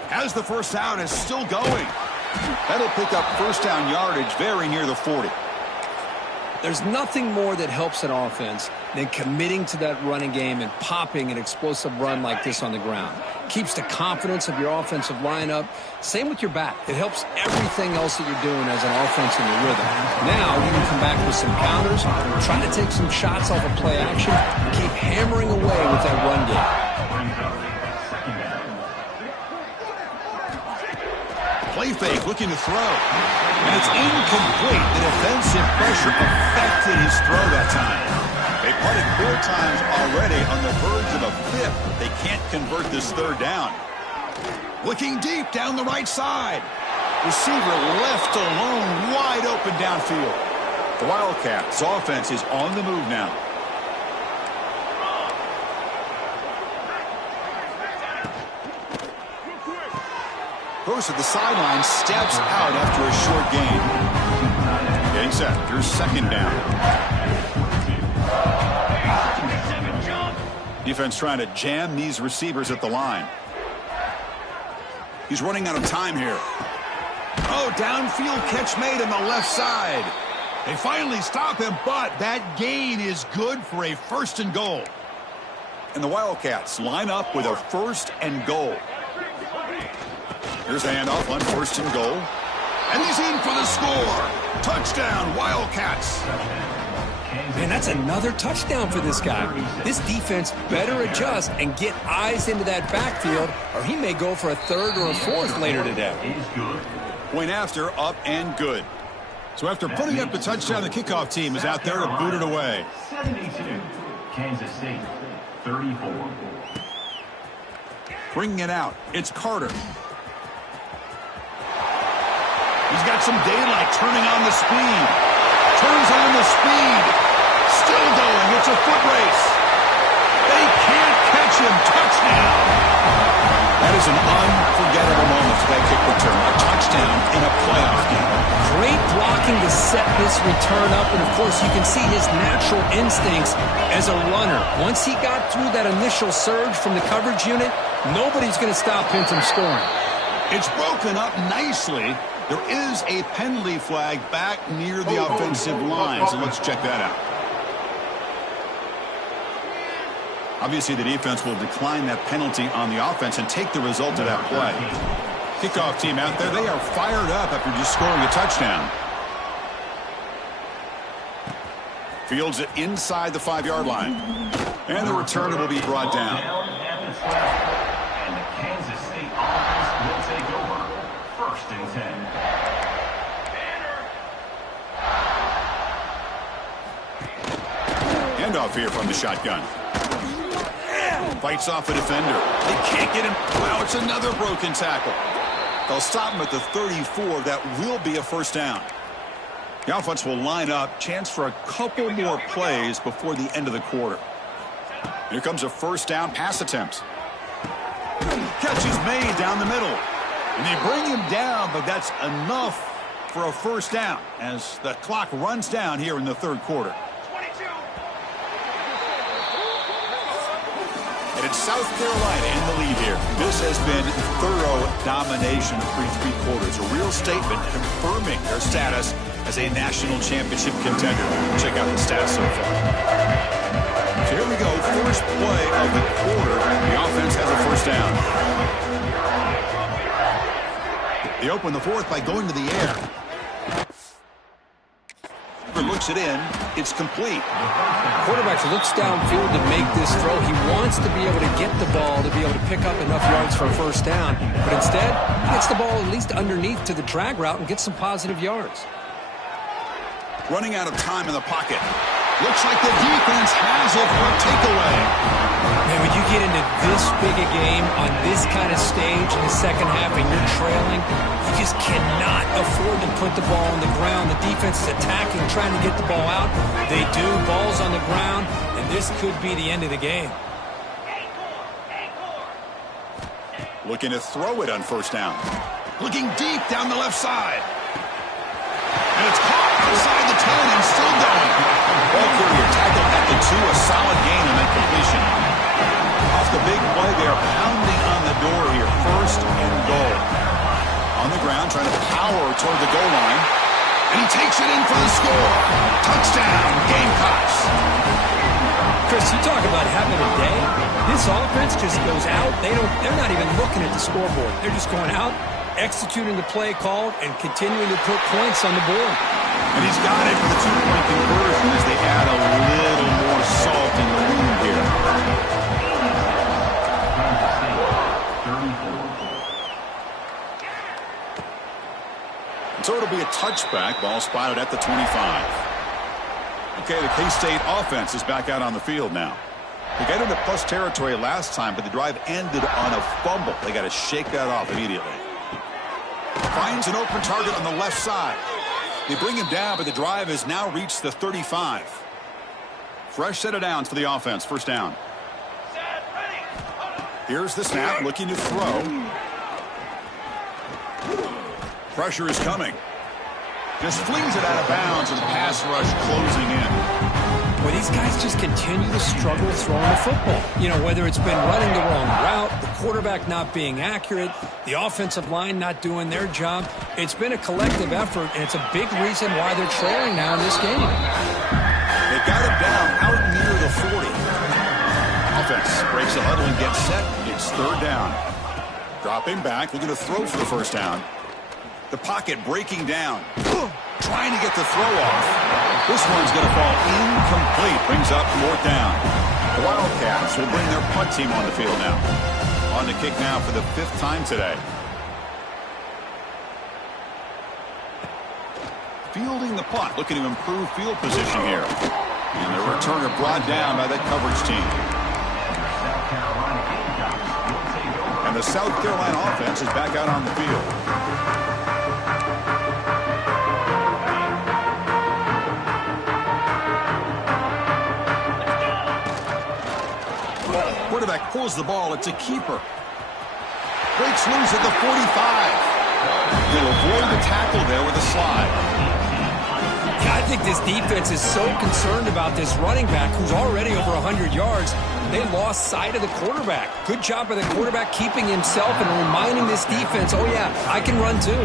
Has the first down, is still going. That'll pick up first down yardage very near the 40. There's nothing more that helps an offense than committing to that running game and popping an explosive run like this on the ground. Keeps the confidence of your offensive lineup. Same with your back. It helps everything else that you're doing as an offense in your rhythm. Now you can come back with some counters, try to take some shots off of play action, and keep hammering away with that run game. Play fake, looking to throw. And it's incomplete. The defensive pressure affected his throw that time. They punted 4 times already on the verge of a 5th. They can't convert this 3rd down. Looking deep down the right side. Receiver left alone, wide open downfield. The Wildcats' offense is on the move now. Goes to the sideline, steps out after a short gain. Getting set. Here's 2nd down. Defense trying to jam these receivers at the line. He's running out of time here. Oh, downfield catch made on the left side. They finally stop him, but that gain is good for a 1st and goal. And the Wildcats line up with a 1st and goal. Here's the handoff on 1st and goal. And he's in for the score. Touchdown, Wildcats. Man, that's another touchdown for this guy. This defense better adjust and get eyes into that backfield, or he may go for a 3rd or a 4th later today. Point after, up and good. So after putting up the touchdown, the kickoff team is out there to boot it away. 72, Kansas State, 34. Bringing it out. It's Carter. He's got some daylight, turning on the speed. Turns on the speed. Still going. It's a foot race. They can't catch him. Touchdown. That is an unforgettable moment for that kick return. A touchdown in a playoff game. Great blocking to set this return up, and of course you can see his natural instincts as a runner. Once he got through that initial surge from the coverage unit, nobody's going to stop him from scoring. It's broken up nicely. There is a penalty flag back near the offensive line, so let's check that out. Obviously, the defense will decline that penalty on the offense and take the result of that play. Kickoff team out there, they are fired up after just scoring a touchdown. Fields it inside the 5-yard line. And the returner will be brought down. And the Kansas State offense will take over. 1st and 10. Handoff here from the shotgun. Fights off a defender. They can't get him. Wow, it's another broken tackle. They'll stop him at the 34. That will be a 1st down. The offense will line up. Chance for a couple more plays before the end of the quarter. Here comes a 1st down pass attempt. Catch is made down the middle. And they bring him down, but that's enough for a 1st down as the clock runs down here in the 3rd quarter. And it's South Carolina in the lead here. This has been thorough domination through 3 quarters. A real statement confirming their status as a national championship contender. Check out the stats so far. So here we go. First play of the quarter. The offense has a 1st down. They open the 4th by going to the air. Looks it in. It's complete. Quarterback looks downfield to make this throw. He wants to be able to get the ball to be able to pick up enough yards for a 1st down. But instead, he gets the ball at least underneath to the drag route and gets some positive yards. Running out of time in the pocket. Looks like the defense has it for a takeaway. Man, when you get into this big a game on this kind of stage in the 2nd half and you're trailing, you just cannot afford to put the ball on the ground. The defense is attacking, trying to get the ball out. They do. Ball's on the ground, and this could be the end of the game. Looking to throw it on 1st down. Looking deep down the left side. And it's caught outside the 10 and still going. Ball carrier tackled at the 2. A solid gain on that completion. Off the big play, they are pounding on the door here. 1st and goal. On the ground, trying to power toward the goal line. And he takes it in for the score. Touchdown, Gamecocks. Chris, you talk about having a day. This offense just goes out. They're not even looking at the scoreboard. They're just going out, executing the play called, and continuing to put points on the board. And he's got it for the 2-point conversion as they add a little more salt in the wound here. So it'll be a touchback. Ball spotted at the 25. Okay, the K-State offense is back out on the field now. They got into plus territory last time, but the drive ended on a fumble. They got to shake that off immediately. Finds an open target on the left side. They bring him down, but the drive has now reached the 35. Fresh set of downs for the offense. 1st down. Here's the snap, looking to throw. Pressure is coming. Just flings it out of bounds with the pass rush closing in. Well, these guys just continue to struggle throwing the football. You know, whether it's been running the wrong route, the quarterback not being accurate, the offensive line not doing their job. It's been a collective effort, and it's a big reason why they're trailing now in this game. They got him down out near the 40. Offense breaks the huddle and gets set. It's 3rd down. Dropping back, looking to throw for the 1st down. The pocket breaking down. Trying to get the throw off. This one's going to fall incomplete. Brings up 4th down. The Wildcats will bring their punt team on the field now. On the kick now for the 5th time today. Fielding the punt. Looking to improve field position here. And the returner brought down by that coverage team. And the South Carolina offense is back out on the field. Quarterback pulls the ball. It's a keeper. Breaks loose at the 45. He'll avoid the tackle there with a slide. Yeah, I think this defense is so concerned about this running back who's already over 100 yards. They lost sight of the quarterback. Good job by the quarterback keeping himself and reminding this defense, oh yeah, I can run too.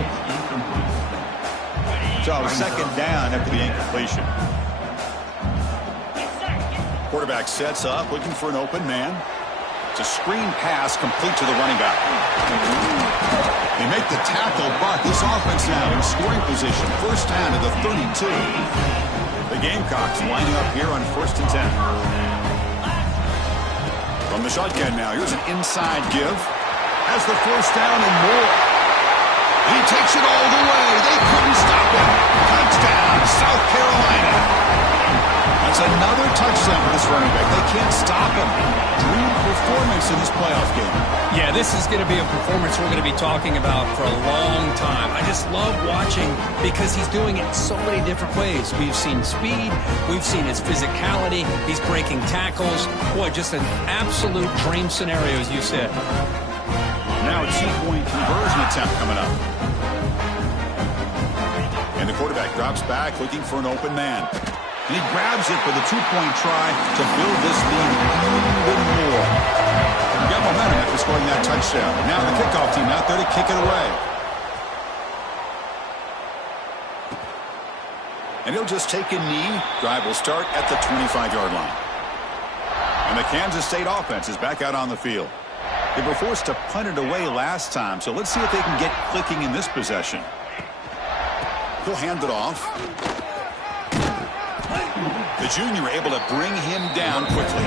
So second down after the incompletion. Quarterback sets up, looking for an open man. It's a screen pass complete to the running back. They make the tackle, but this offense now in scoring position. First down to the 32. The Gamecocks lining up here on 1st and 10. From the shotgun now, here's an inside give. Has the first down and more. He takes it all the way. They couldn't stop him. Touchdown, South Carolina. That's another touchdown for this running back. They can't stop him. Dream performance in this playoff game. Yeah, this is going to be a performance we're going to be talking about for a long time. I just love watching because he's doing it so many different ways. We've seen speed. We've seen his physicality. He's breaking tackles. Boy, just an absolute dream scenario, as you said. Now a two-point conversion attempt coming up. And the quarterback drops back looking for an open man. And he grabs it for the two-point try to build this lead even more. He got momentum after scoring that touchdown. Now the kickoff team out there to kick it away. And he'll just take a knee. Drive will start at the 25-yard line. And the Kansas State offense is back out on the field. They were forced to punt it away last time, so let's see if they can get clicking in this possession. He'll hand it off. The junior able to bring him down quickly.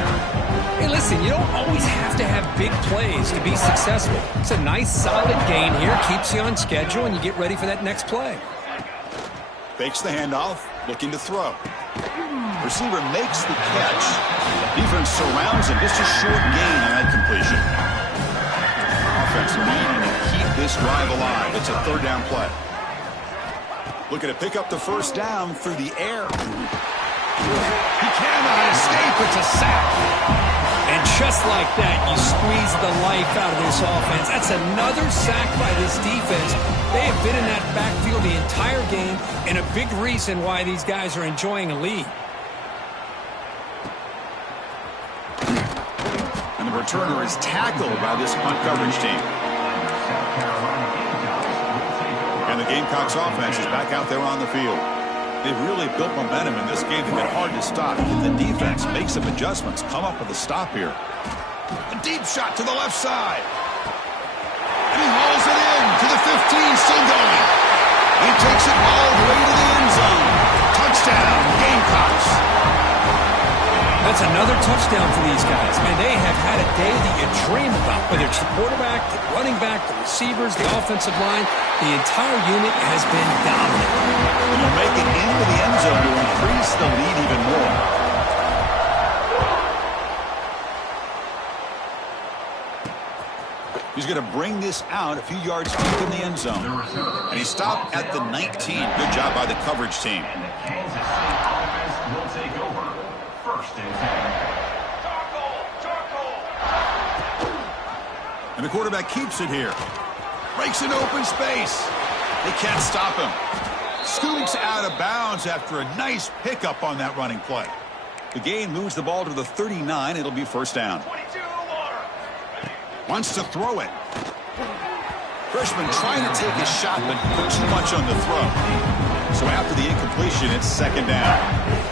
Hey, listen, you don't always have to have big plays to be successful. It's a nice, solid gain here. Keeps you on schedule, and you get ready for that next play. Fakes the handoff, looking to throw. Receiver makes the catch. Defense surrounds him. Just a short gain on that completion. Offense needing to keep this drive alive. It's a third down play. Looking to pick up the first down through the air. He cannot escape. It's a sack. And just like that, you squeeze the life out of this offense. That's another sack by this defense. They have been in that backfield the entire game, and a big reason why these guys are enjoying a lead. And the returner is tackled by this punt coverage team. And the Gamecocks offense is back out there on the field. They've really built momentum in this game. They've been hard to stop. The defense makes some adjustments. Come up with a stop here. A deep shot to the left side. And he hauls it in to the 15, still going. He takes it all the way to the end zone. Touchdown, Gamecocks. That's another touchdown for these guys. Man, they have had a day that you dream about, whether it's the quarterback, the running back, the receivers, the offensive line. The entire unit has been dominant. And they'll make it into the end zone to increase the lead even more. He's going to bring this out a few yards deep in the end zone. And he stopped at the 19. Good job by the coverage team. And the Kansas State offense will take over. 1st and 10. And the quarterback keeps it here. Breaks an open space. They can't stop him. Scoots out of bounds after a nice pickup on that running play. The gain moves the ball to the 39. It'll be first down. Wants to throw it. Freshman trying to take a shot, but put too much on the throw. So after the incompletion, it's second down.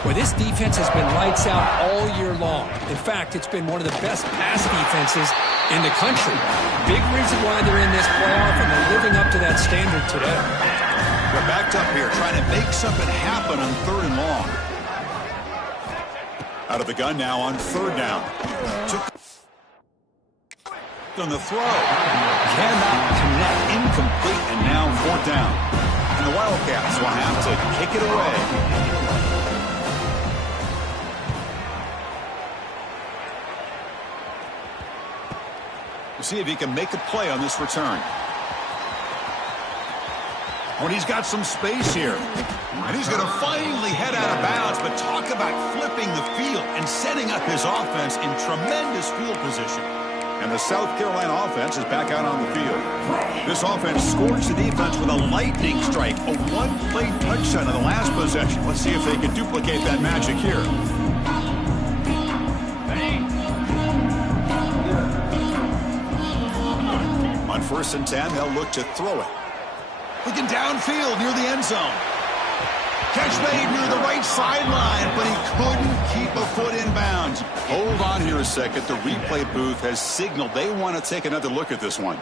Well, this defense has been lights out all year long. In fact, it's been one of the best pass defenses in the country. Big reason why they're in this playoff, and they're living up to that standard today. They're backed up here, trying to make something happen on 3rd and long. Out of the gun now on 3rd down. Took on the throw. Cannot connect. Incomplete, and now 4th down. And the Wildcats will have to kick it away. See if he can make a play on this return. When he's got some space here. And he's going to finally head out of bounds, but talk about flipping the field and setting up his offense in tremendous field position. And the South Carolina offense is back out on the field. This offense scorched the defense with a lightning strike, a one-play touchdown in the last possession. Let's see if they can duplicate that magic here. On 1st and 10, they'll look to throw it. Looking downfield near the end zone. Catch made near the right sideline, but he couldn't keep a foot in bounds. Hold on here a second. The replay booth has signaled they want to take another look at this one.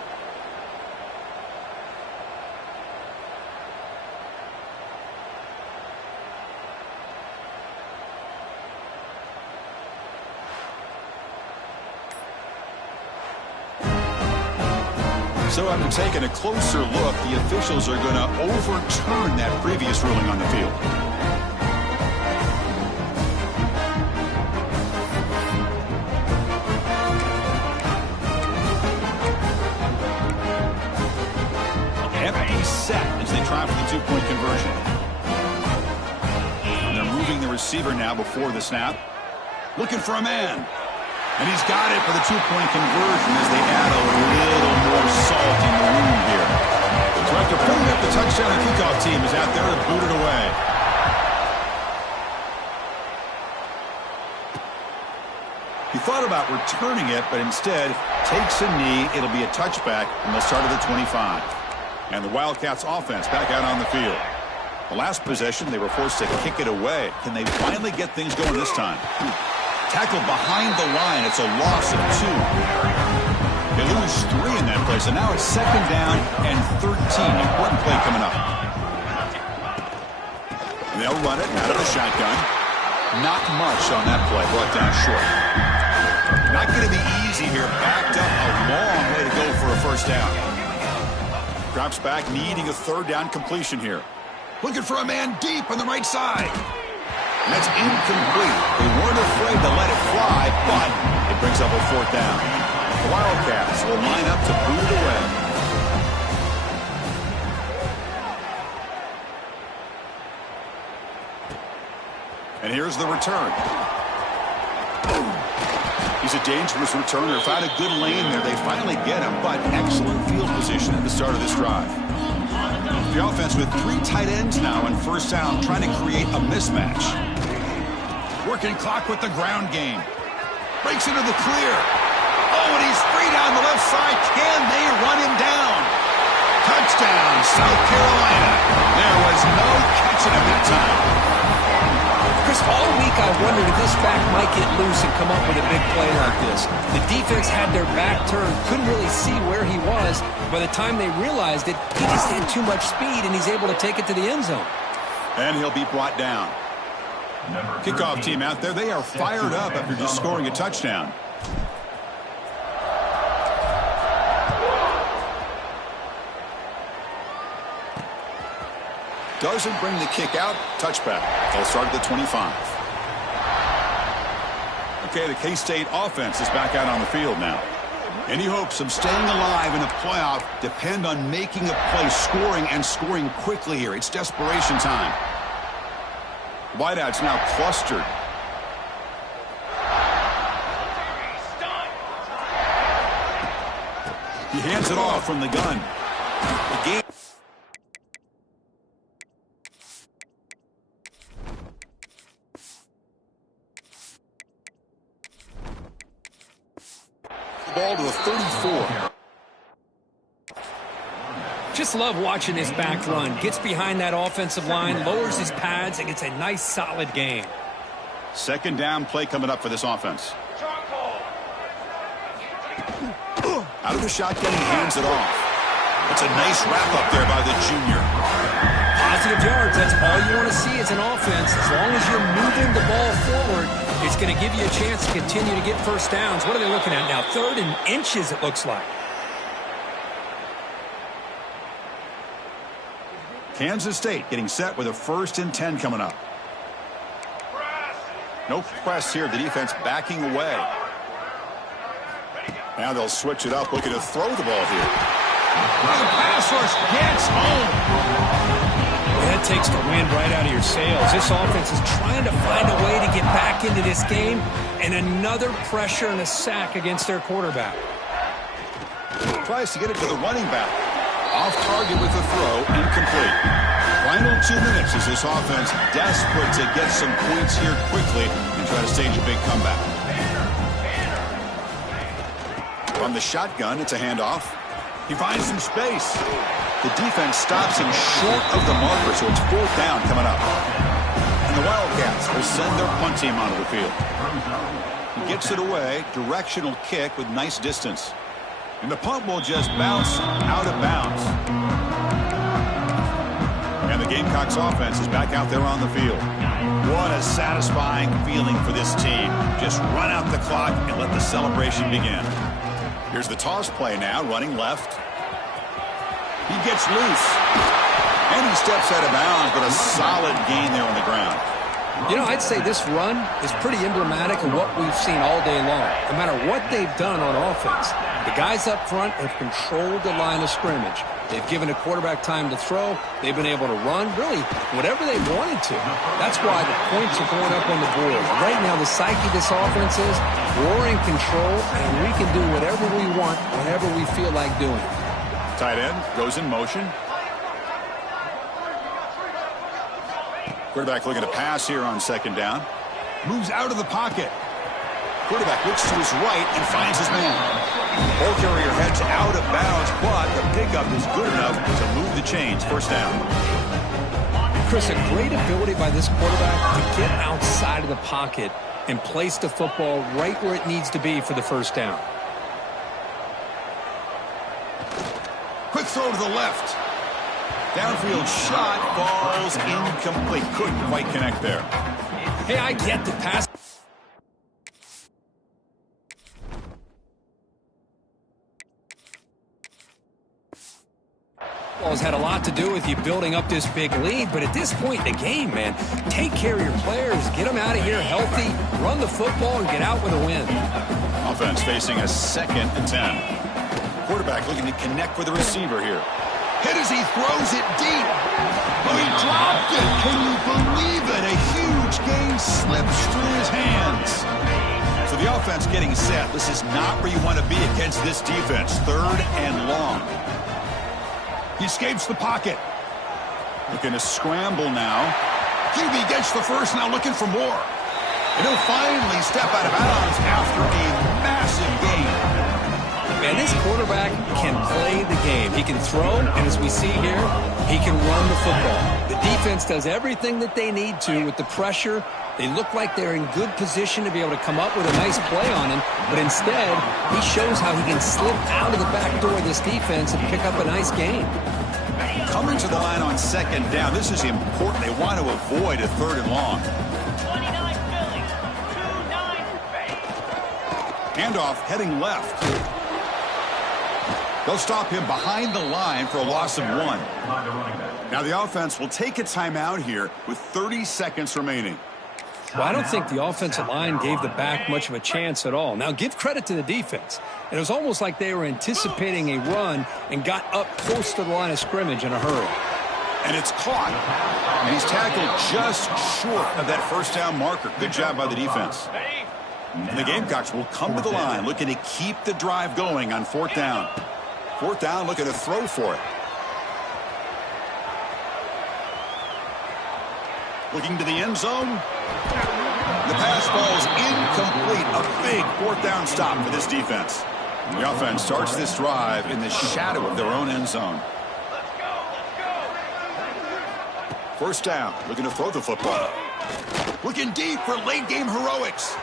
So after taking a closer look, the officials are going to overturn that previous ruling on the field. Empty set as they try for the two-point conversion. And they're moving the receiver now before the snap. Looking for a man. And he's got it for the two-point conversion as they add a little more salt in the wound here. So after putting up the touchdown, the kickoff team is out there to boot it away. He thought about returning it, but instead takes a knee. It'll be a touchback, and they'll start at the 25. And the Wildcats offense back out on the field. The last possession, they were forced to kick it away. Can they finally get things going this time? Tackled behind the line. It's a loss of 2. They lose 3 in that play, so now it's 2nd down and 13. Important play coming up. And they'll run it out of the shotgun. Not much on that play. Brought down short. Not going to be easy here. Backed up a long way to go for a 1st down. Drops back, needing a 3rd down completion here. Looking for a man deep on the right side. And that's incomplete. They weren't afraid to let it fly, but it brings up a 4th down. The Wildcats will line up to boot it away. And here's the return. He's a dangerous returner. Found a good lane there. They finally get him, but excellent field position at the start of this drive. The offense with 3 tight ends now on 1st down, trying to create a mismatch. Working clock with the ground game. Breaks into the clear. Oh, and he's free down the left side. Can they run him down? Touchdown, South Carolina. There was no catching him that time. Chris, all week I wondered if this back might get loose and come up with a big play like this. The defense had their back turned, couldn't really see where he was. By the time they realized it, he just had too much speed, and he's able to take it to the end zone. And he'll be brought down. Kickoff team out there, they are fired up after just scoring a touchdown. Doesn't bring the kick out. Touchback. They'll start at the 25. Okay, the K-State offense is back out on the field now. Any hopes of staying alive in a playoff depend on making a play, scoring, and scoring quickly here. It's desperation time. Wideouts now clustered. He hands it off from the gun. The game. Ball to the 34. Just love watching this back run. Gets behind that offensive line, lowers his pads, and gets a nice, solid gain. 2nd down play coming up for this offense. Out of the shotgun, he hands it off. It's a nice wrap-up there by the junior. Positive yards, that's all you want to see as an offense. As long as you're moving the ball forward, it's going to give you a chance to continue to get 1st downs. What are they looking at now? 3rd and inches, it looks like. Kansas State getting set with a 1st and 10 coming up. No press here. The defense backing away. Now they'll switch it up, looking to throw the ball here. The pass rush gets home. That takes the wind right out of your sails. This offense is trying to find a way to get back into this game, and another pressure and a sack against their quarterback. Tries to get it to the running back. Off target with the throw, incomplete. Final 2 minutes as this offense desperate to get some points here quickly and try to stage a big comeback. From the shotgun, it's a handoff. He finds some space. The defense stops him short of the marker, so it's 4th down coming up. And the Wildcats will send their punt team onto the field. He gets it away, directional kick with nice distance. And the punt will just bounce out of bounds. And the Gamecocks offense is back out there on the field. What a satisfying feeling for this team. Just run out the clock and let the celebration begin. Here's the toss play now, running left. He gets loose. And he steps out of bounds, but a solid gain there on the ground. You know, I'd say this run is pretty emblematic of what we've seen all day long. No matter what they've done on offense, the guys up front have controlled the line of scrimmage. They've given the quarterback time to throw. They've been able to run, really, whatever they wanted to. That's why the points are going up on the board. Right now, the psyche of this offense is we're in control, and we can do whatever we want whenever we feel like doing it. Tight end goes in motion. Quarterback looking to pass here on 2nd down. Moves out of the pocket. Quarterback looks to his right and finds his man. Ball carrier heads out of bounds, but the pickup is good enough to move the chains. 1st down. Chris, a great ability by this quarterback to get outside of the pocket and place the football right where it needs to be for the 1st down. Quick throw to the left. Downfield shot falls incomplete. Couldn't quite connect there. Hey, I get the pass. Has had a lot to do with you building up this big lead, but at this point in the game, man, take care of your players, get them out of here healthy, run the football, and get out with a win. Offense facing a 2nd and 10. Quarterback looking to connect with the receiver here. Hit as he throws it deep. Oh, he dropped it. Can you believe it? A huge gain slips through his hands. So the offense getting set. This is not where you want to be against this defense. 3rd and long. He escapes the pocket. Looking to scramble now. QB gets the first, now looking for more. And he'll finally step out of bounds after a massive gain. Man, this quarterback can play the game. He can throw, and as we see here, he can run the football. The defense does everything that they need to with the pressure. They look like they're in good position to be able to come up with a nice play on him, but instead, he shows how he can slip out of the back door of this defense and pick up a nice gain. Coming to the line on 2nd down, this is important. They want to avoid a 3rd and long. 29 Philly, 2-9. Handoff heading left. They'll stop him behind the line for a loss of 1. Now the offense will take a timeout here with 30 seconds remaining. Well, I don't think the offensive line gave the back much of a chance at all. Now, give credit to the defense. It was almost like they were anticipating a run and got up close to the line of scrimmage in a hurry. And it's caught. And he's tackled just short of that 1st down marker. Good job by the defense. And the Gamecocks will come to the line looking to keep the drive going on 4th down. 4th down, looking to throw for it. Looking to the end zone. The pass falls incomplete. A big 4th down stop for this defense. The offense starts this drive in the shadow of their own end zone. 1st down, looking to throw the football. Looking deep for late game heroics.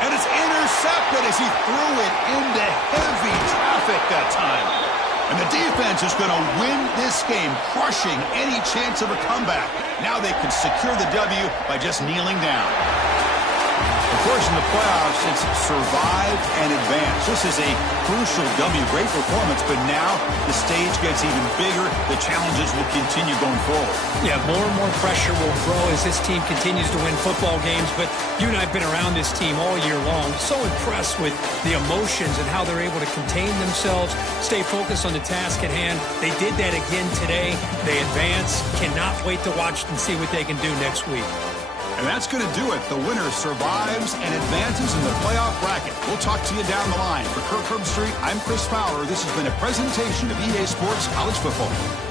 And it's intercepted as he threw it into heavy traffic that time. And the defense is going to win this game, crushing any chance of a comeback. Now they can secure the W by just kneeling down. Of course, in the playoffs, it's survive and advance. This is a crucial W. Great performance, but now the stage gets even bigger. The challenges will continue going forward. Yeah, more and more pressure will grow as this team continues to win football games. But you and I have been around this team all year long. So impressed with the emotions and how they're able to contain themselves, stay focused on the task at hand. They did that again today. They advance. Cannot wait to watch and see what they can do next week. And that's going to do it. The winner survives and advances in the playoff bracket. We'll talk to you down the line. For Kirk Herbstreit, I'm Chris Fowler. This has been a presentation of EA Sports College Football.